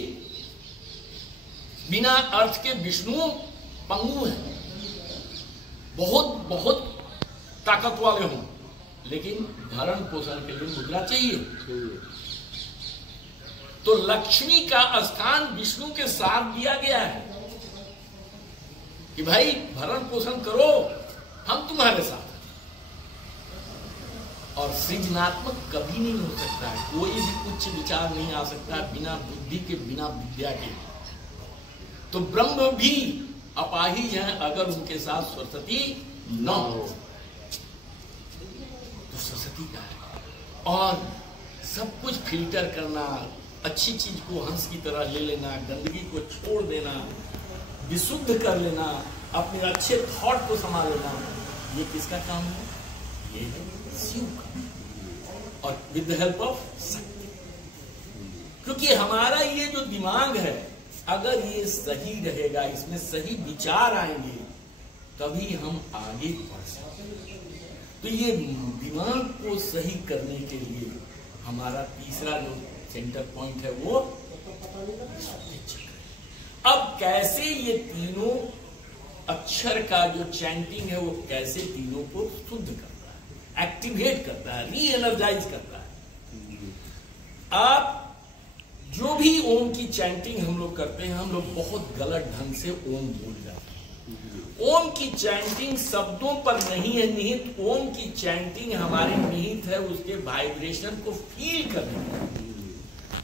बिना अर्थ के विष्णु पंगु है, बहुत बहुत ताकत वाले हों, लेकिन भरण पोषण के लिए मुद्रा चाहिए। तो लक्ष्मी का स्थान विष्णु के साथ दिया गया है कि भाई भरण पोषण करो, हम तुम्हारे साथ हैं। और सृजनात्मक कभी नहीं हो सकता है, कोई भी उच्च विचार नहीं आ सकता बिना बुद्धि के, बिना विद्या के। तो ब्रह्म भी अपाहिज हैं अगर उनके साथ सरस्वती न हो। तो सरस्वती का है। और सब कुछ फिल्टर करना, अच्छी चीज को हंस की तरह ले लेना, गंदगी को छोड़ देना, विशुद्ध कर लेना, अपने अच्छे थॉट को संभाल लेना, ये किसका काम है? ये है शिव का, और विद द हेल्प ऑफ शक्ति। क्योंकि हमारा ये जो दिमाग है, अगर ये सही रहेगा, इसमें सही विचार आएंगे, तभी हम आगे बढ़ सकते। तो ये दिमाग को सही करने के लिए हमारा तीसरा जो सेंटर पॉइंट है वो विशुद्धि चक्र है। अब कैसे ये तीनों अक्षर का जो चैंटिंग है वो कैसे तीनों को शुद्ध करता है, एक्टिवेट करता है, री एनर्जाइज करता है। आप जो भी ओम की चैंटिंग हम लोग करते हैं, हम लोग बहुत गलत ढंग से ओम बोल जाते हैं। ओम की चैंटिंग शब्दों पर नहीं है निहित, ओम की चैंटिंग हमारे निहित है उसके वाइब्रेशन को फील करने में।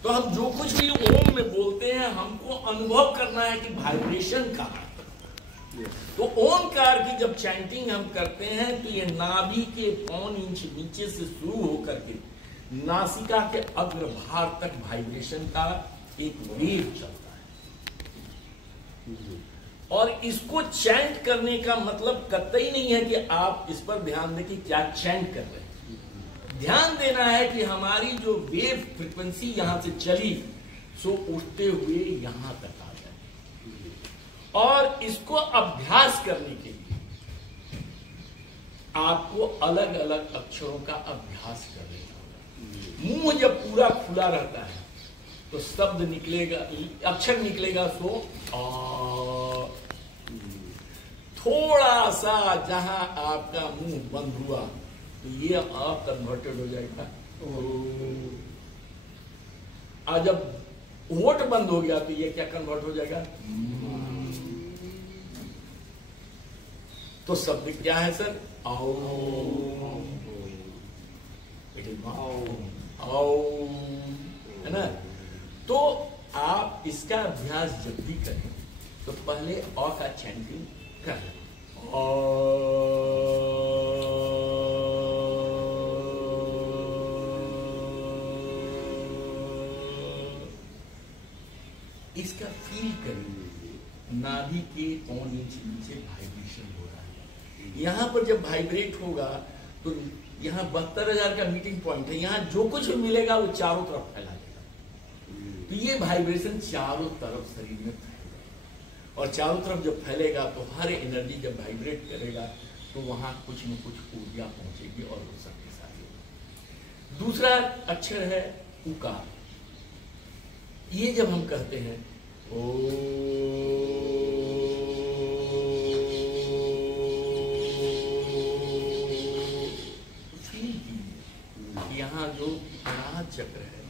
तो हम जो कुछ भी ओम में बोलते हैं हमको अनुभव करना है कि वाइब्रेशन कहाँ है। तो ओमकार की जब चैंटिंग हम करते हैं तो ये नाभि के 5 इंच नीचे से शुरू होकर के नासिका के अग्रभाग तक वाइब्रेशन का एक वेव चलता है। और इसको चैंट करने का मतलब कतई नहीं है कि आप इस पर ध्यान दें कि क्या चैंट कर रहे हैं। ध्यान देना है कि हमारी जो वेव फ्रीक्वेंसी यहां से चली सो उठते हुए यहां तक आ जाए। और इसको अभ्यास करने के लिए आपको अलग अलग अक्षरों का अभ्यास करना होगा। मुंह जब पूरा खुला रहता है तो शब्द निकलेगा, अक्षर निकलेगा सो थोड़ा सा जहां आपका मुंह बंद हुआ तो ये आप कन्वर्टेड हो जाएगा। आज जब होठ बंद हो गया तो ये क्या कन्वर्ट हो जाएगा? तो शब्द क्या है सर? आओ, आओ, है ना? तो आप इसका अभ्यास जब भी करें तो पहले अ का चैंटिंग कर लें। इसका फील करेंगे, नाभि के 5 इंच नीचे वाइब्रेशन हो रहा है। यहां पर जब वाइब्रेट होगा तो यहाँ 72,000 का मीटिंग पॉइंट है, यहाँ जो कुछ मिलेगा वो चारों तरफ फैला देगा। तो ये वाइब्रेशन चारों तरफ शरीर में फैलेगा और चारों तरफ जब फैलेगा तो हर एनर्जी जब वाइब्रेट करेगा तो वहां कुछ न कुछ ऊर्जा पहुंचेगी और वो सबके साथ होगा। दूसरा अक्षर है उकार। ये जब हम कहते हैं ओ, यहाँ जो अनाहत चक्र है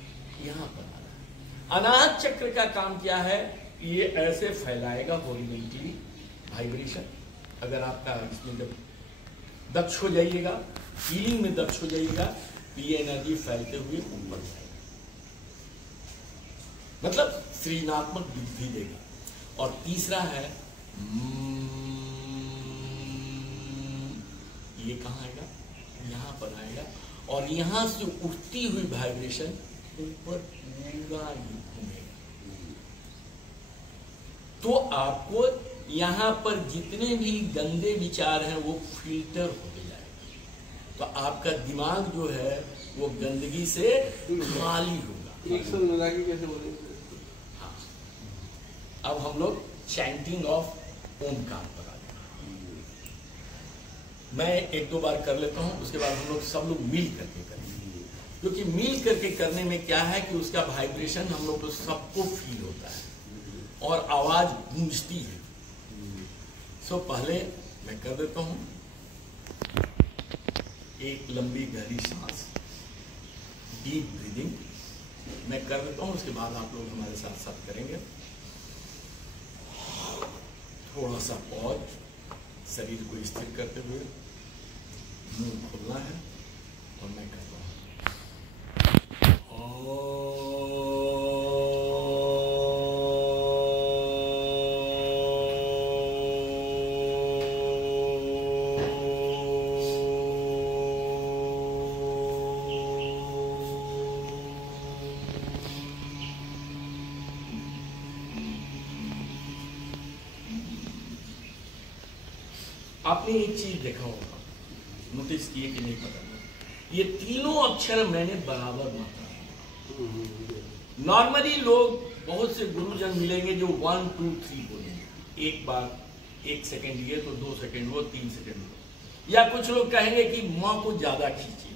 यहाँ पर आ रहा है। अनाहत चक्र का काम क्या है? ये ऐसे फैलाएगा हॉरिजॉन्टली वाइब्रेशन। अगर आपका इसमें जब दक्ष हो जाइएगा, फीलिंग में दक्ष हो जाइएगा तो ये एनर्जी फैलते हुए ऊपर जाएगा, मतलब सृजनात्मक बुद्धि देगा। और तीसरा है ये कहाँ आएगा? यहाँ पर आएगा और यहां से उठती हुई वाइब्रेशन ऊपर पूरा घूमेगा। तो आपको यहां पर जितने भी गंदे विचार हैं वो फिल्टर होते जाएंगे। तो आपका दिमाग जो है वो गंदगी से खाली होगा। एक साथ मिला के कैसे बोलेंगे? हाँ, अब हम लोग चैंटिंग ऑफ ओमकार पर आ जाए। मैं 1-2 बार कर लेता हूं, उसके बाद हम लोग सब लोग मिल करके करेंगे। क्योंकि मिल करके करने में क्या है कि उसका वाइब्रेशन हम लोग को सबको फील होता है और आवाज गूंजती है। सो पहले मैं कर देता हूं, एक लंबी गहरी सांस, डीप ब्रीदिंग मैं कर देता हूं, उसके बाद आप लोग हमारे साथ साथ करेंगे। थोड़ा सा पॉज, शरीर को स्थिर करते हुए मुंह खोलना है और मैं करता हूं। आपने एक चीज देखा होगा, नोटिस किए कि नहीं पता नहीं, ये तीनों अक्षर मैंने बराबर मात्रा में। नॉर्मली लोग बहुत से गुरुजन मिलेंगे जो 1 2 3 बोलेंगे, एक बार 1 सेकंड ये तो 2 सेकंड वो 3 सेकंड वो, या कुछ लोग कहेंगे कि माँ को ज्यादा खींचिए,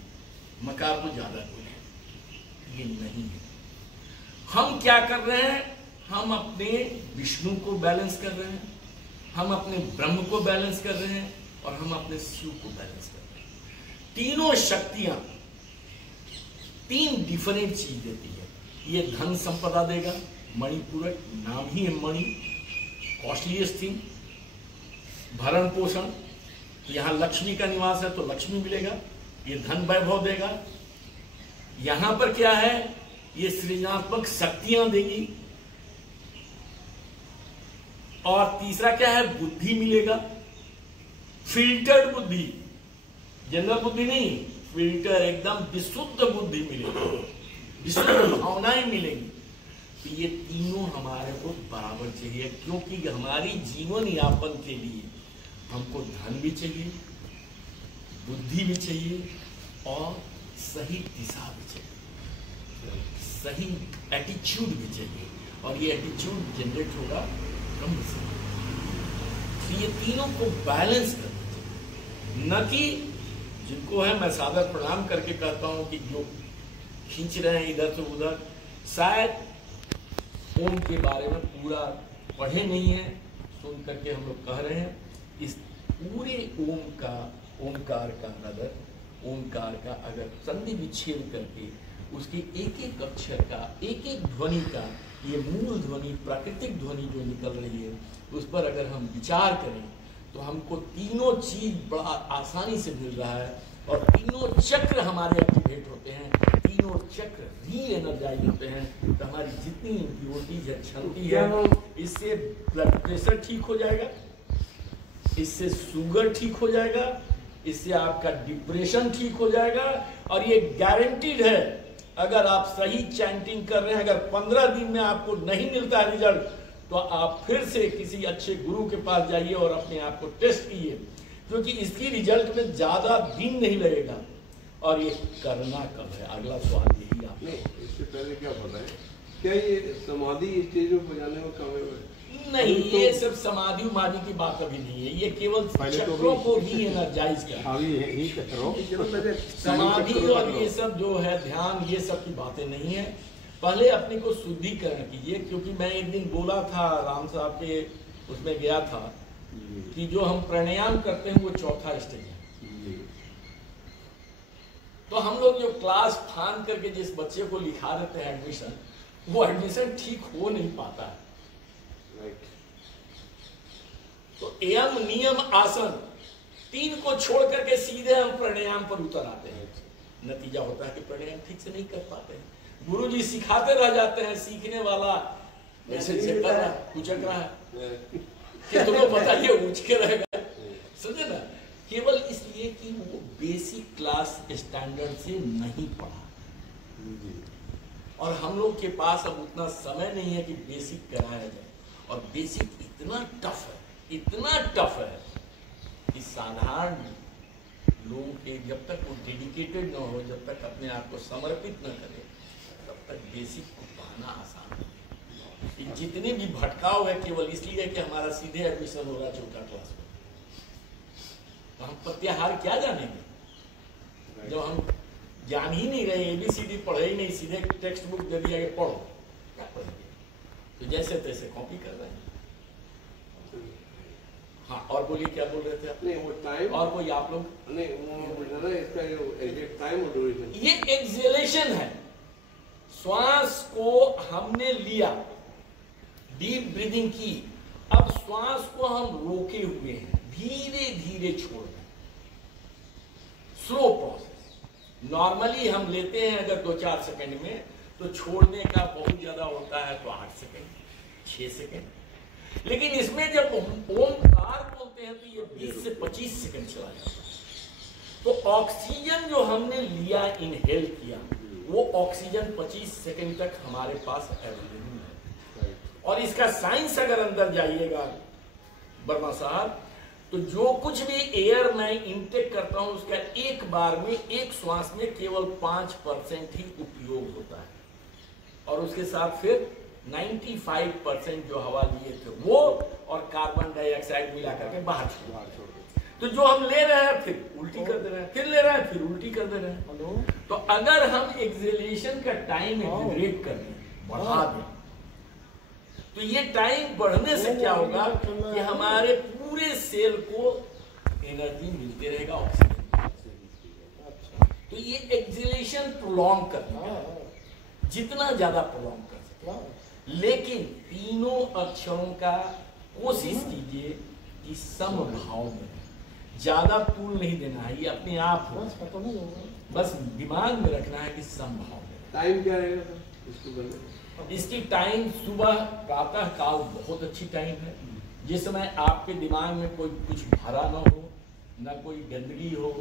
मकार को ज्यादा बोले। ये नहीं है। हम क्या कर रहे हैं? हम अपने विष्णु को बैलेंस कर रहे हैं, हम अपने ब्रह्म को बैलेंस कर रहे हैं और हम अपने शिव को बैलेंस कर रहे हैं। तीनों शक्तियां तीन डिफरेंट चीज देती है। ये धन संपदा देगा, मणिपूरक, नाम ही है मणि, कॉस्टलीस्ट थिंग। भरण पोषण, तो यहां लक्ष्मी का निवास है तो लक्ष्मी मिलेगा, ये धन वैभव देगा। यहां पर क्या है, ये सृजनात्मक शक्तियां देगी। और तीसरा क्या है, बुद्धि मिलेगा, फिल्टर्ड बुद्धि, जनरल बुद्धि नहीं, फिल्टर, एकदम विशुद्ध बुद्धि मिलेगी, विशुद्ध भावनाएं मिलेंगी। तो ये तीनों हमारे को बराबर चाहिए, क्योंकि हमारी जीवन यापन के लिए हमको धन भी चाहिए, बुद्धि भी चाहिए और सही दिशा भी चाहिए, सही एटीट्यूड भी चाहिए। और ये एटीट्यूड जनरेट होगा ब्रह्म से। तो ये तीनों को बैलेंस करना चाहिए, न कि जिनको है, मैं सादर प्रणाम करके कहता हूं कि जो खींच रहे हैं इधर से उधर, शायद ओम के बारे में पूरा पढ़े नहीं है, सुन करके हम लोग कह रहे हैं। इस पूरे ओमकार का नगर, ओमकार का अगर संधि विच्छेद करके उसके एक एक अक्षर का, एक एक ध्वनि का, ये मूल ध्वनि, प्राकृतिक ध्वनि जो निकल रही है, उस पर अगर हम विचार करें तो हमको तीनों चीज बड़ा आसानी से मिल रहा है। और तीनों चक्र हमारे एक्टिवेट होते हैं, तीनों चक्र री एनर्जाइज होते हैं। तो हमारी जितनी इम्प्योरिटीज है, क्षमती है, इससे ब्लड प्रेशर ठीक हो जाएगा, इससे शुगर ठीक हो जाएगा, इससे आपका डिप्रेशन ठीक हो जाएगा। और ये गारंटीड है, अगर आप सही चैंटिंग कर रहे हैं, अगर 15 दिन में आपको नहीं मिलता है रिजल्ट, तो आप फिर से किसी अच्छे गुरु के पास जाइए और अपने आप को टेस्ट कीजिए, क्योंकि इसकी रिजल्ट में ज्यादा दिन नहीं लगेगा। और ये करना कब है, अगला सवाल यही आप। नहीं, इससे पहले क्या पता है, क्या ये समाधि स्टेज में पहुंचाने में कामयाब है? नहीं, ये सब समाधि उमाधि की बात अभी नहीं है, ये केवल चक्रों को री एनर्जाइज कर, समाधि और ये सब जो है ध्यान, ये सब की बातें नहीं है। पहले अपने को शुद्धिकरण कीजिए, क्योंकि मैं एक दिन बोला था, राम साहब के उसमें गया था, कि जो हम प्राणायाम करते हैं वो चौथा स्टेज है। तो हम लोग जो क्लास फान करके जिस बच्चे को लिखा देते हैं एडमिशन, वो एडमिशन ठीक हो नहीं पाता है। तो यम नियम आसन 3 को छोड़ करके सीधे हम प्राणायाम पर उतर आते हैं। नतीजा होता है कि प्राणायाम ठीक से नहीं कर पाते हैं, गुरुजी सिखाते रह जाते हैं, सीखने वाला ऐसे कर रहा है, कुचक रहा है कि तुम्हें पता ये उच के रहेगा, समझे ना, केवल इसलिए कि वो बेसिक क्लास स्टैंडर्ड से नहीं पढ़ा। और हम लोग के पास अब उतना समय नहीं है कि बेसिक कराया जाए। और बेसिक इतना टफ है, इतना टफ है कि साधारण लोगों के जब तक वो डेडिकेटेड न हो, जब तक अपने आप को समर्पित न करे, तब तक बेसिक को पढ़ना आसान है। जितने भी भटकाव है केवल इसलिए कि हमारा सीधे एडमिशन हो रहा है चौथा क्लास में, तो हम प्रत्याहार क्या जानेंगे जब हम जान ही नहीं रहे, ABCD पढ़े ही नहीं, सीधे टेक्स्ट बुक दे दिया कि पढ़ो, क्या पढ़ेंगे? तो जैसे तैसे कॉपी कर रहे हैं। हाँ, और बोलिए क्या बोल रहे थे आप? नहीं, वो टाइम, और कोई आप लोग? नहीं, वो इसका एग्जैक्ट टाइम और ड्यूरेशन, ये एक्सेलेशन है। श्वास को हमने लिया, डीप ब्रीदिंग की, अब श्वास को हम रोके हुए हैं, धीरे धीरे छोड़ रहे हैं, स्लो प्रोसेस। नॉर्मली हम लेते हैं अगर 2-4 सेकंड में, तो छोड़ने का बहुत ज्यादा होता है तो 8 सेकंड, 6 सेकंड। लेकिन इसमें जब ओमकार बोलते हैं तो ये 20 से 25 सेकंड चला जाता है। तो ऑक्सीजन जो हमने लिया, इनहेल किया, वो ऑक्सीजन 25 सेकंड तक हमारे पास अवेलेबल है। और इसका साइंस अगर अंदर जाइएगा वर्मा साहब, तो जो कुछ भी एयर मैं इनटेक करता हूं उसका एक बार में, एक श्वास में केवल 5% ही उपयोग होता है। और उसके साथ फिर 95% जो हवा लिए थे वो और कार्बन डाइऑक्साइड मिला करके बाहर छोड़ देते। तो जो हम ले रहे हैं फिर उल्टी कर दे रहे हैं, फिर ले रहे हैं फिर उल्टी कर दे रहे हैं। तो अगर हम एक्सेलेशन का टाइम एक्सेलरेट कर दें, बढ़ा दें, तो ये टाइम बढ़ने से क्या होगा कि हमारे पूरे सेल को एनर्जी मिलते रहेगा, ऑक्सीजन। तो ये एक्सीलेशन प्रोलॉन्ग करना, जितना ज्यादा प्रोलॉन्ग कर सकते। लेकिन तीनों अक्षरों का कोशिश कीजिए कि समभाव में, ज्यादा तूल नहीं देना है, ये अपने आप हो, बस दिमाग में रखना है कि समभाव में। टाइम क्या रहेगा इसको करने? इसकी टाइम सुबह प्रातः काल बहुत अच्छी टाइम है, जिस समय आपके दिमाग में कोई कुछ भरा ना हो, ना कोई गंदगी हो,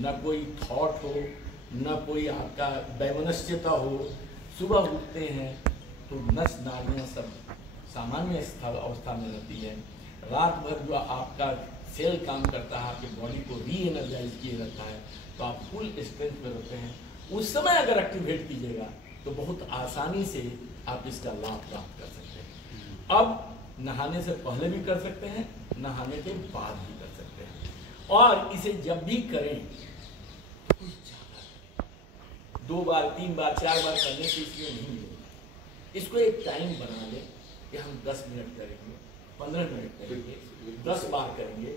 न कोई थॉट हो, न कोई आपका वैमनस्यता हो। सुबह उठते हैं तो नस नाड़ियाँ सब सामान्य अवस्था में रहती है। रात भर जो आपका सेल काम करता है, आपकी बॉडी को री एनर्जाइज किए रहता है, तो आप फुल स्ट्रेंथ में रहते हैं। उस समय अगर एक्टिवेट कीजिएगा तो बहुत आसानी से आप इसका लाभ प्राप्त कर सकते हैं। अब नहाने से पहले भी कर सकते हैं, नहाने के बाद भी कर सकते हैं। और इसे जब भी करें तो कुछ ज्यादा 2 बार 3 बार 4 बार करने से इसलिए नहीं मिलेगा। इसको एक टाइम बना लें कि हम 10 मिनट करेंगे, 15 मिनट करेंगे, 10 बार करेंगे।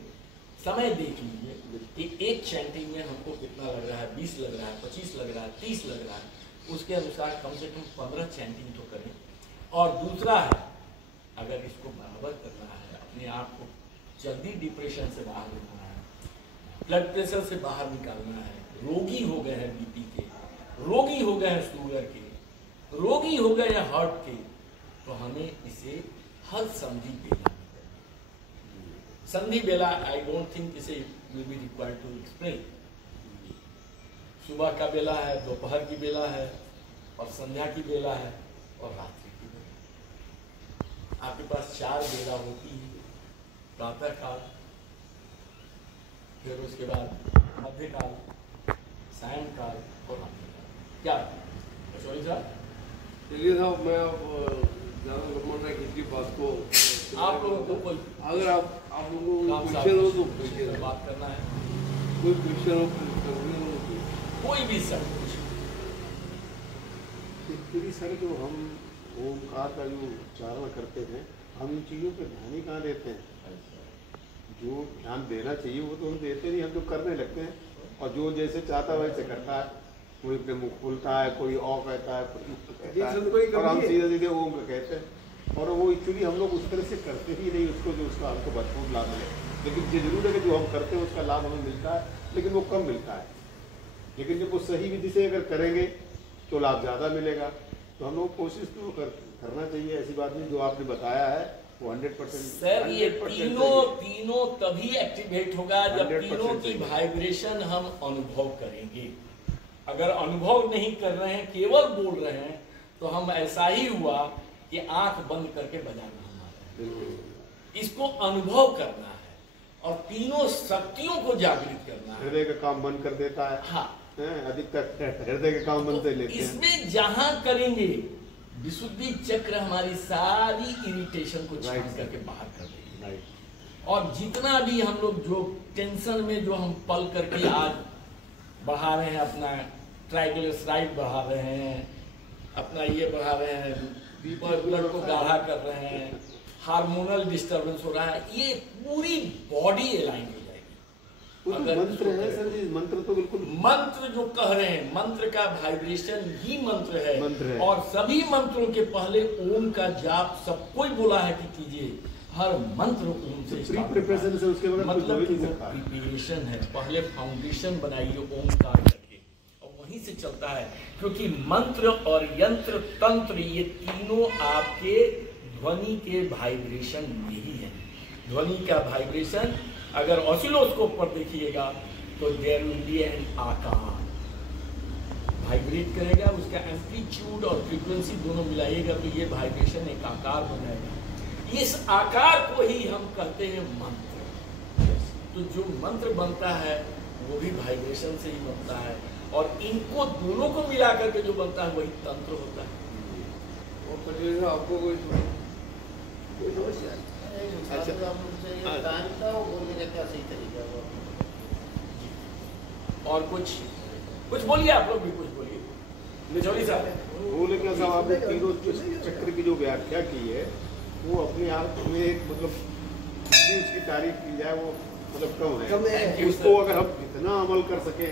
समय देख लीजिए कि एक चैंटिंग में हमको कितना लग रहा है, 20 लग रहा है, 25 लग रहा है, 30 लग रहा है, उसके अनुसार कम से कम 15 चैंटिंग तो करें। और दूसरा है, अगर इसको बराबर करना है, अपने आप को जल्दी डिप्रेशन से बाहर निकालना है, ब्लड प्रेशर से बाहर निकालना है, रोगी हो गए हैं बीपी के, रोगी हो गए हैं शुगर के, रोगी हो गए हैं हार्ट के, तो हमें इसे हर संधि बेला, संधि बेला आई डोंट थिंक इसे will be required to explain. सुबह का बेला है, दोपहर की बेला है, और संध्या की बेला है, और रात्रि की बेला। आपके पास 4 बेला होती है, प्रातः काल, फिर उसके बाद मध्यकाल, सायंकाल और रात्रिकाल। क्या सॉरी साहब? चलिए साहब, मैं अब ज़्यादा लंबा नहीं खींची बात को। आप लोगों को कोई अगर आप लोगों को क्वेश्चन हो तो पूछिए, बात करना है, कोई क्वेश्चन हो, करनी हो तो कोई भी सब कुछ। एक्चुअली सर, जो हम ओमकार का जो उच्चारण करते हैं, हम इन चीज़ों पे ध्यान ही कहाँ देते हैं? जो ध्यान देना चाहिए वो तो हम देते नहीं, हम तो करने लगते हैं, और जो जैसे चाहता है वैसे करता है। कोई अपने मुँह खोलता है, कोई ऑ कहता है, और हम सीधे सीधे ओम का कहते हैं। और वो एक्चुअली हम लोग उस तरह से करते ही नहीं उसको, जो उसका हमको भरपूर लाभ मिले। लेकिन ये जरूर है कि जो हम करते हैं उसका लाभ हमें मिलता है, लेकिन वो कम मिलता है। लेकिन जब वो सही विधि से अगर करेंगे तो लाभ ज़्यादा मिलेगा। तो हम लोग कोशिश तो करना चाहिए, ऐसी बात नहीं। जो आपने बताया है वो 100%। सर, ये तीनों तभी एक्टिवेट होगा जब तीनों की वाइब्रेशन हम अनुभव करेंगे। अगर अनुभव नहीं कर रहे हैं, केवल बोल रहे हैं, तो हम ऐसा ही हुआ कि आंख बंद करके बजाना हमारा। इसको अनुभव करना है और तीनों शक्तियों को जागृत करना है। हृदय का काम बंद कर देता है। हाँ, अधिकतर हृदय का काम बंद कर लेते हैं। इसमें जहां करेंगे विशुद्धि चक्र हमारी सारी इरिटेशन को छान करके बाहर कर देगी। और जितना भी हम लोग जो टेंशन में जो हम पल करके आज बढ़ा रहे हैं, अपना ट्राइग्लिसराइड बढ़ा रहे हैं, अपना ये बढ़ा रहे हैं, ब्लड को गाढ़ा कर रहे हैं, हार्मोनल डिस्टर्बेंस हो रहा है, ये पूरी बॉडी अलाइन हो जाएगी। अगर मंत्र है सर जी, मंत्र तो बिल्कुल, मंत्र जो कह रहे हैं, मंत्र का वाइब्रेशन ही मंत्र है। और सभी मंत्रों के पहले ओम का जाप सब कोई बोला है कि कीजिए। हर मंत्र ओम से प्रिपरेशन से, उसके बाद मतलब कि वो प्रिपरेशन है। पहले फाउंडेशन बनाइए ओमकार करके, और वहीं से चलता है। क्योंकि मंत्र और यंत्र तंत्र ये तीनों आपके ध्वनि के वाइब्रेशन यही है। ध्वनि का वाइब्रेशन अगर ऑसिलोस्कोप पर देखिएगा तो देयर विल बी एन आकार वाइब्रेट करेगा, उसका एम्पलीट्यूड और फ्रीक्वेंसी दोनों मिलाइएगा तो ये वाइब्रेशन एक आकार बनाएगा। इस आकार को ही हम कहते हैं मंत्र। तो जो मंत्र बनता है वो भी वाइब्रेशन से ही बनता है, और इनको दोनों को मिला करके जो बनता है वही तंत्र होता है। और पटेल साहब, आपको कोई और कुछ बोलिए, आप लोग भी कुछ बोलिए। साहब बोले क्या साहब, आपने तीनों चक्र की जो व्याख्या की है की हालत में एक मतलब जितनी उसकी तारीफ की जाए वो मतलब कम है। है। उसको अगर हम इतना अमल कर सके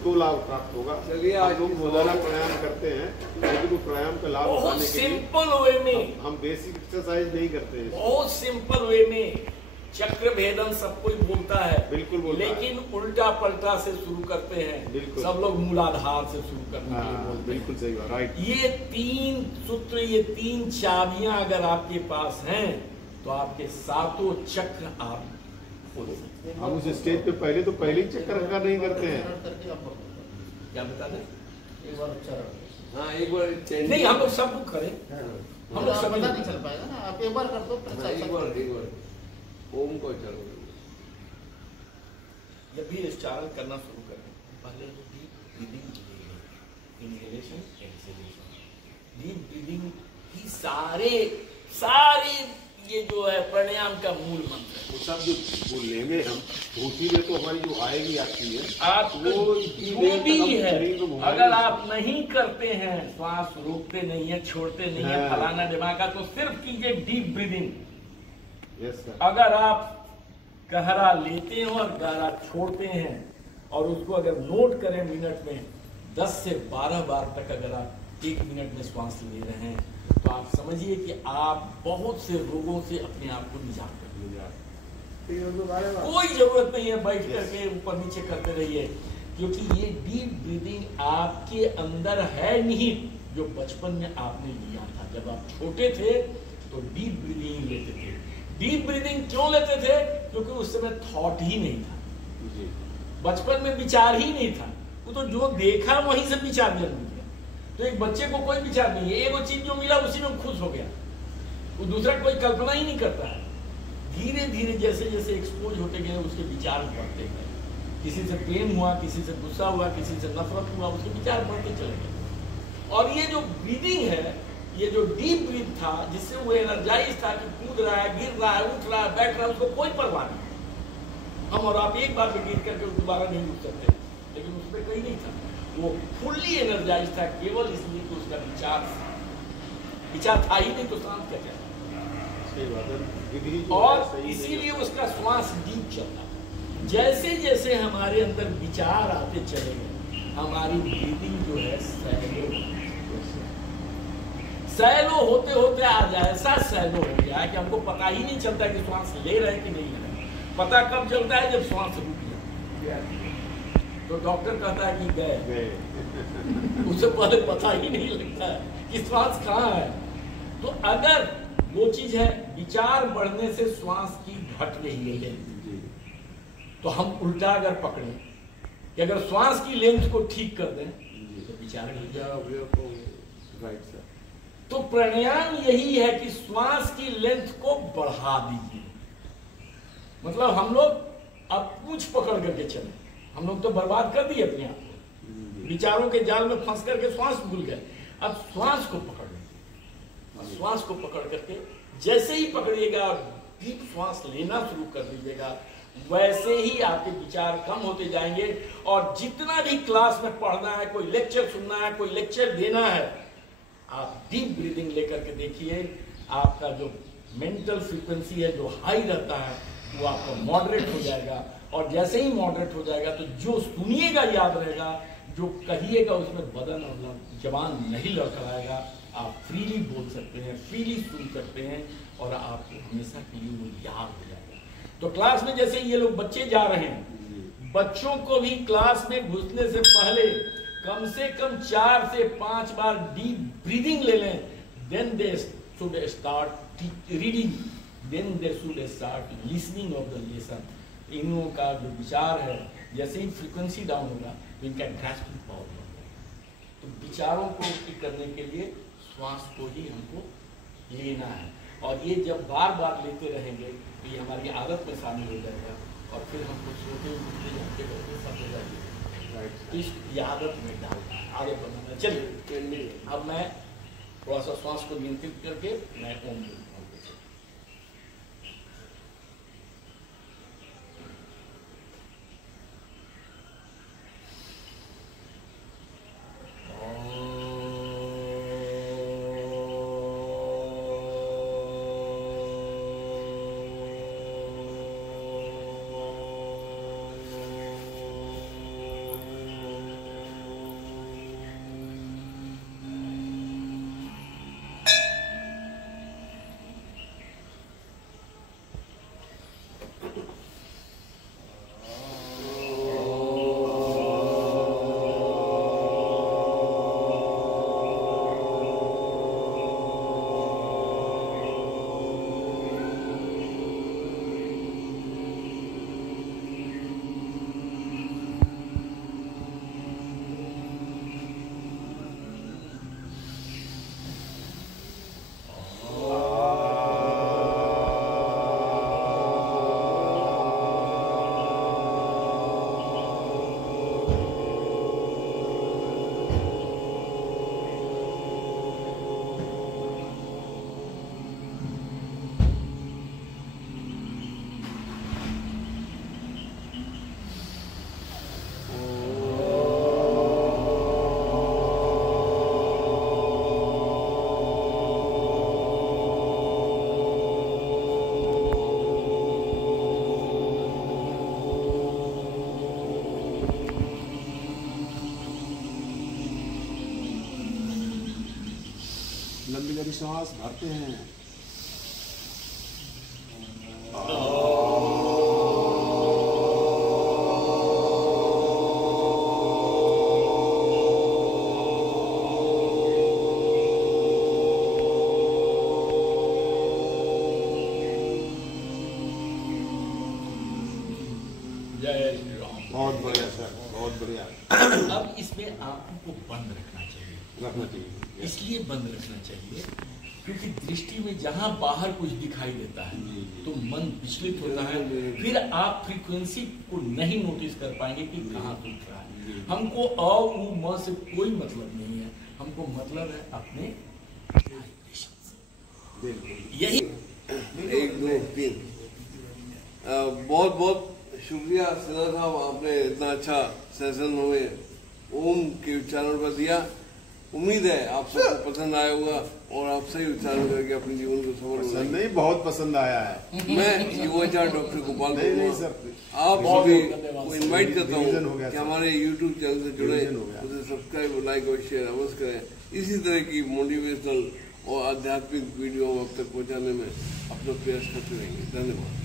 तो लाभ प्राप्त होगा। चलिए, आज हम लोग रोजाना प्राणायाम करते हैं, लेकिन वो प्राणायाम का लाभ बहुत उठाने के लिए सिंपल वे में, हम बेसिक एक्सरसाइज नहीं करते हैं। बहुत सिंपल वे में चक्र भेदन सब कोई बोलता है, बिल्कुल बोलता है। लेकिन उल्टा पलटा से शुरू करते हैं। बिल्कुल। सब लोग मूलाधार से शुरू करने के लिए हाँ, बोलते हैं। बिल्कुल सही बात, राइट। ये 3 सूत्र, ये 3 चाबियां अगर आपके पास हैं तो आपके 7 चक्र आप खोल सकते हैं। हम उस स्टेज पे पहले ही चक्कर का नहीं करते हैं। क्या बता दें? एक बार चरण हाँ, एक बार नहीं, हम लोग सब कुछ करें, हम लोग सब पता नहीं चल पाएगा ना, आप एक बार कर दो फिर चल एक सकते बार हैं। ओम को चलो। जब भी उच्चारण करना शुरू करें, पहले deep breathing, inhalation, exhalation. Deep breathing ही सारे ये जो है प्राणायाम का मूल मंत्र है। वो सब जो वो लेंगे हम, तो उसी में तो हमारी जो आएगी आती है आप वो जो भी है, शरीर को घुमाएगी। अगर आप नहीं करते हैं, श्वास रोकते नहीं है, छोड़ते नहीं है, हाँ। फलाना दिमाग, तो सिर्फ कीजिए डीप ब्रीदिंग। Yes sir. अगर आप गहरा लेते हैं और गहरा छोड़ते हैं और उसको अगर नोट करें मिनट में 10 से 12 बार तक अगर आप 1 मिनट में श्वास ले रहे हैं, तो आप समझिए कि आप बहुत से रोगों से अपने आप को निजात कर लीजिए। कोई जरूरत नहीं है बैठ करके ऊपर नीचे करते रहिए, क्योंकि ये डीप ब्रीदिंग आपके अंदर है नहीं, जो बचपन में आपने लिया था। जब आप छोटे थे तो डीप ब्रीदिंग लेते थे। डीप ब्रीदिंग क्यों लेते थे? क्योंकि उस समय थॉट ही नहीं था, बचपन में विचार ही नहीं था। वो तो जो देखा वहीं से विचार जन्म लिया। तो एक बच्चे को कोई विचार नहीं है, एक वो चीज जो मिला उसी में खुश हो गया, वो दूसरा कोई कल्पना ही नहीं करता है। धीरे धीरे जैसे जैसे एक्सपोज होते गए उसके विचार बढ़ते गए। किसी से प्रेम हुआ, किसी से गुस्सा हुआ, किसी से नफरत हुआ, उसके विचार बढ़ते चले गए। और ये जो ब्रीदिंग है, ये जो डीप ब्रीथ था, जिससे वो एनर्जाइज था कि कूद रहा है, गिर रहा है, उठ रहा है, बैठ रहा है, उसको कोई परवाह नहीं। हम और आप एक बार में गिर करके दोबारा नहीं उठ सकते, लेकिन उसमें कहीं नहीं था। वो फुल्ली एनर्जाइज था, केवल इसलिए कि उसका विचार था ही नहीं, तो शांत क्या क्या। सही बात है। विधि जो है और सही इसीलिए नहीं। उसका श्वास डीप चलता है। जैसे जैसे हमारे अंदर विचार आते चले गए, हमारी ब्रीदिंग जो है सैलो होते होते आज ऐसा सैलो हो गया है कि हमको पता ही नहीं चलता कि श्वास ले रहे हैं कि नहीं ले रहे हैं। पता कब चलता है? जब श्वास रुक जाए तो डॉक्टर कहता है कि गए, उससे पहले पता ही नहीं लगता है कि श्वास कहाँ है। तो अगर वो चीज है, विचार बढ़ने से श्वास की घट रही है, तो हम उल्टा अगर पकड़े कि अगर श्वास की लेंथ को ठीक कर दें तो विचार घट जाए। Right sir. तो प्राणायाम यही है कि श्वास की लेंथ को बढ़ा दीजिए। मतलब हम लोग अब पूंछ पकड़ करके चले, हम लोग तो बर्बाद कर दिए अपने आप को, विचारों के जाल में फंस करके श्वास भूल गए। अब श्वास को पकड़ लीजिए, श्वास को पकड़ करके जैसे ही पकड़िएगा, डीप श्वास लेना शुरू कर दीजिएगा, वैसे ही आपके विचार कम होते जाएंगे। और जितना भी क्लास में पढ़ना है, कोई लेक्चर सुनना है, कोई लेक्चर देना है, आप डीप ब्रीदिंग लेकर के देखिए, आपका जो मेंटल फ्रीक्वेंसी है जो हाई रहता है वो आपका मॉडरेट हो जाएगा। और जैसे ही मॉडरेट हो जाएगा तो जो सुनिएगा याद रहेगा, जो कहिएगा उसमें बदन और जबान नहीं लड़खड़ाएगा। आप फ्रीली बोल सकते हैं, फ्रीली सुन सकते हैं, और आपको हमेशा के लिए वो याद हो जाएगा। तो क्लास में जैसे ये लोग बच्चे जा रहे हैं, बच्चों को भी क्लास में घुसने से पहले कम से कम 4 से 5 बार डीप ब्रीदिंग ले लें। Then they should start reading, then they should start listening of the lesson. इनों का जो विचार है, जैसे ही फ्रीक्वेंसी डाउन होगा तो इनका ग्रास्पिंग पावर बढ़ेगा। तो विचारों को ठीक करने के लिए श्वास को ही हमको लेना है, और ये जब बार बार लेते रहेंगे तो ये हमारी आदत में शामिल हो जाएगा, और फिर हमको सोते उठते जाते करते सब हो जाएगी। इस आदत में डालना, आगे बढ़ना। चलिए अब मैं थोड़ा सा श्वास को नियंत्रित करके मैं ओम बोलूँगा। जी श्वास भरते हैं। जय श्री राम। बहुत बढ़िया सर, बहुत बढ़िया। अब इसमें आंखों को बंद रखना चाहिए। रखना चाहिए। इसलिए बंद रखना चाहिए क्योंकि दृष्टि में जहां बाहर कुछ दिखाई देता है तो मन विचलित होता है, फिर आप फ्रीक्वेंसी को नहीं नोटिस कर पाएंगे कि कहाँ टूट रहा है। हमको अ उ म से कोई मतलब नहीं है, हमको मतलब है अपने वाइब्रेशन से। यही 1 2 3 बहुत बहुत शुक्रिया सिन्हा साहब, आपने इतना अच्छा सेशन हमें ओम के उच्चारण पर दिया। उम्मीद है आप सबको पसंद आया होगा और आप सही उच्चारण करके अपने जीवन को सफल पसंद बनाएंगे। नहीं, बहुत पसंद आया है। मैं युवाचार डॉक्टर गोपाल नहीं वर्मा सर, आप बहुत सभी धन्यवाद। को इनवाइट करता डिवीजन हो हूँ गया कि सर। हमारे यूट्यूब चैनल से जुड़े, डिवीजन हो गया। उसे सब्सक्राइब, लाइक और शेयर अवश्य करें। इसी तरह की मोटिवेशनल और आध्यात्मिक वीडियो हम अब तक पहुँचाने में अपना प्रयास करते रहेंगे। धन्यवाद।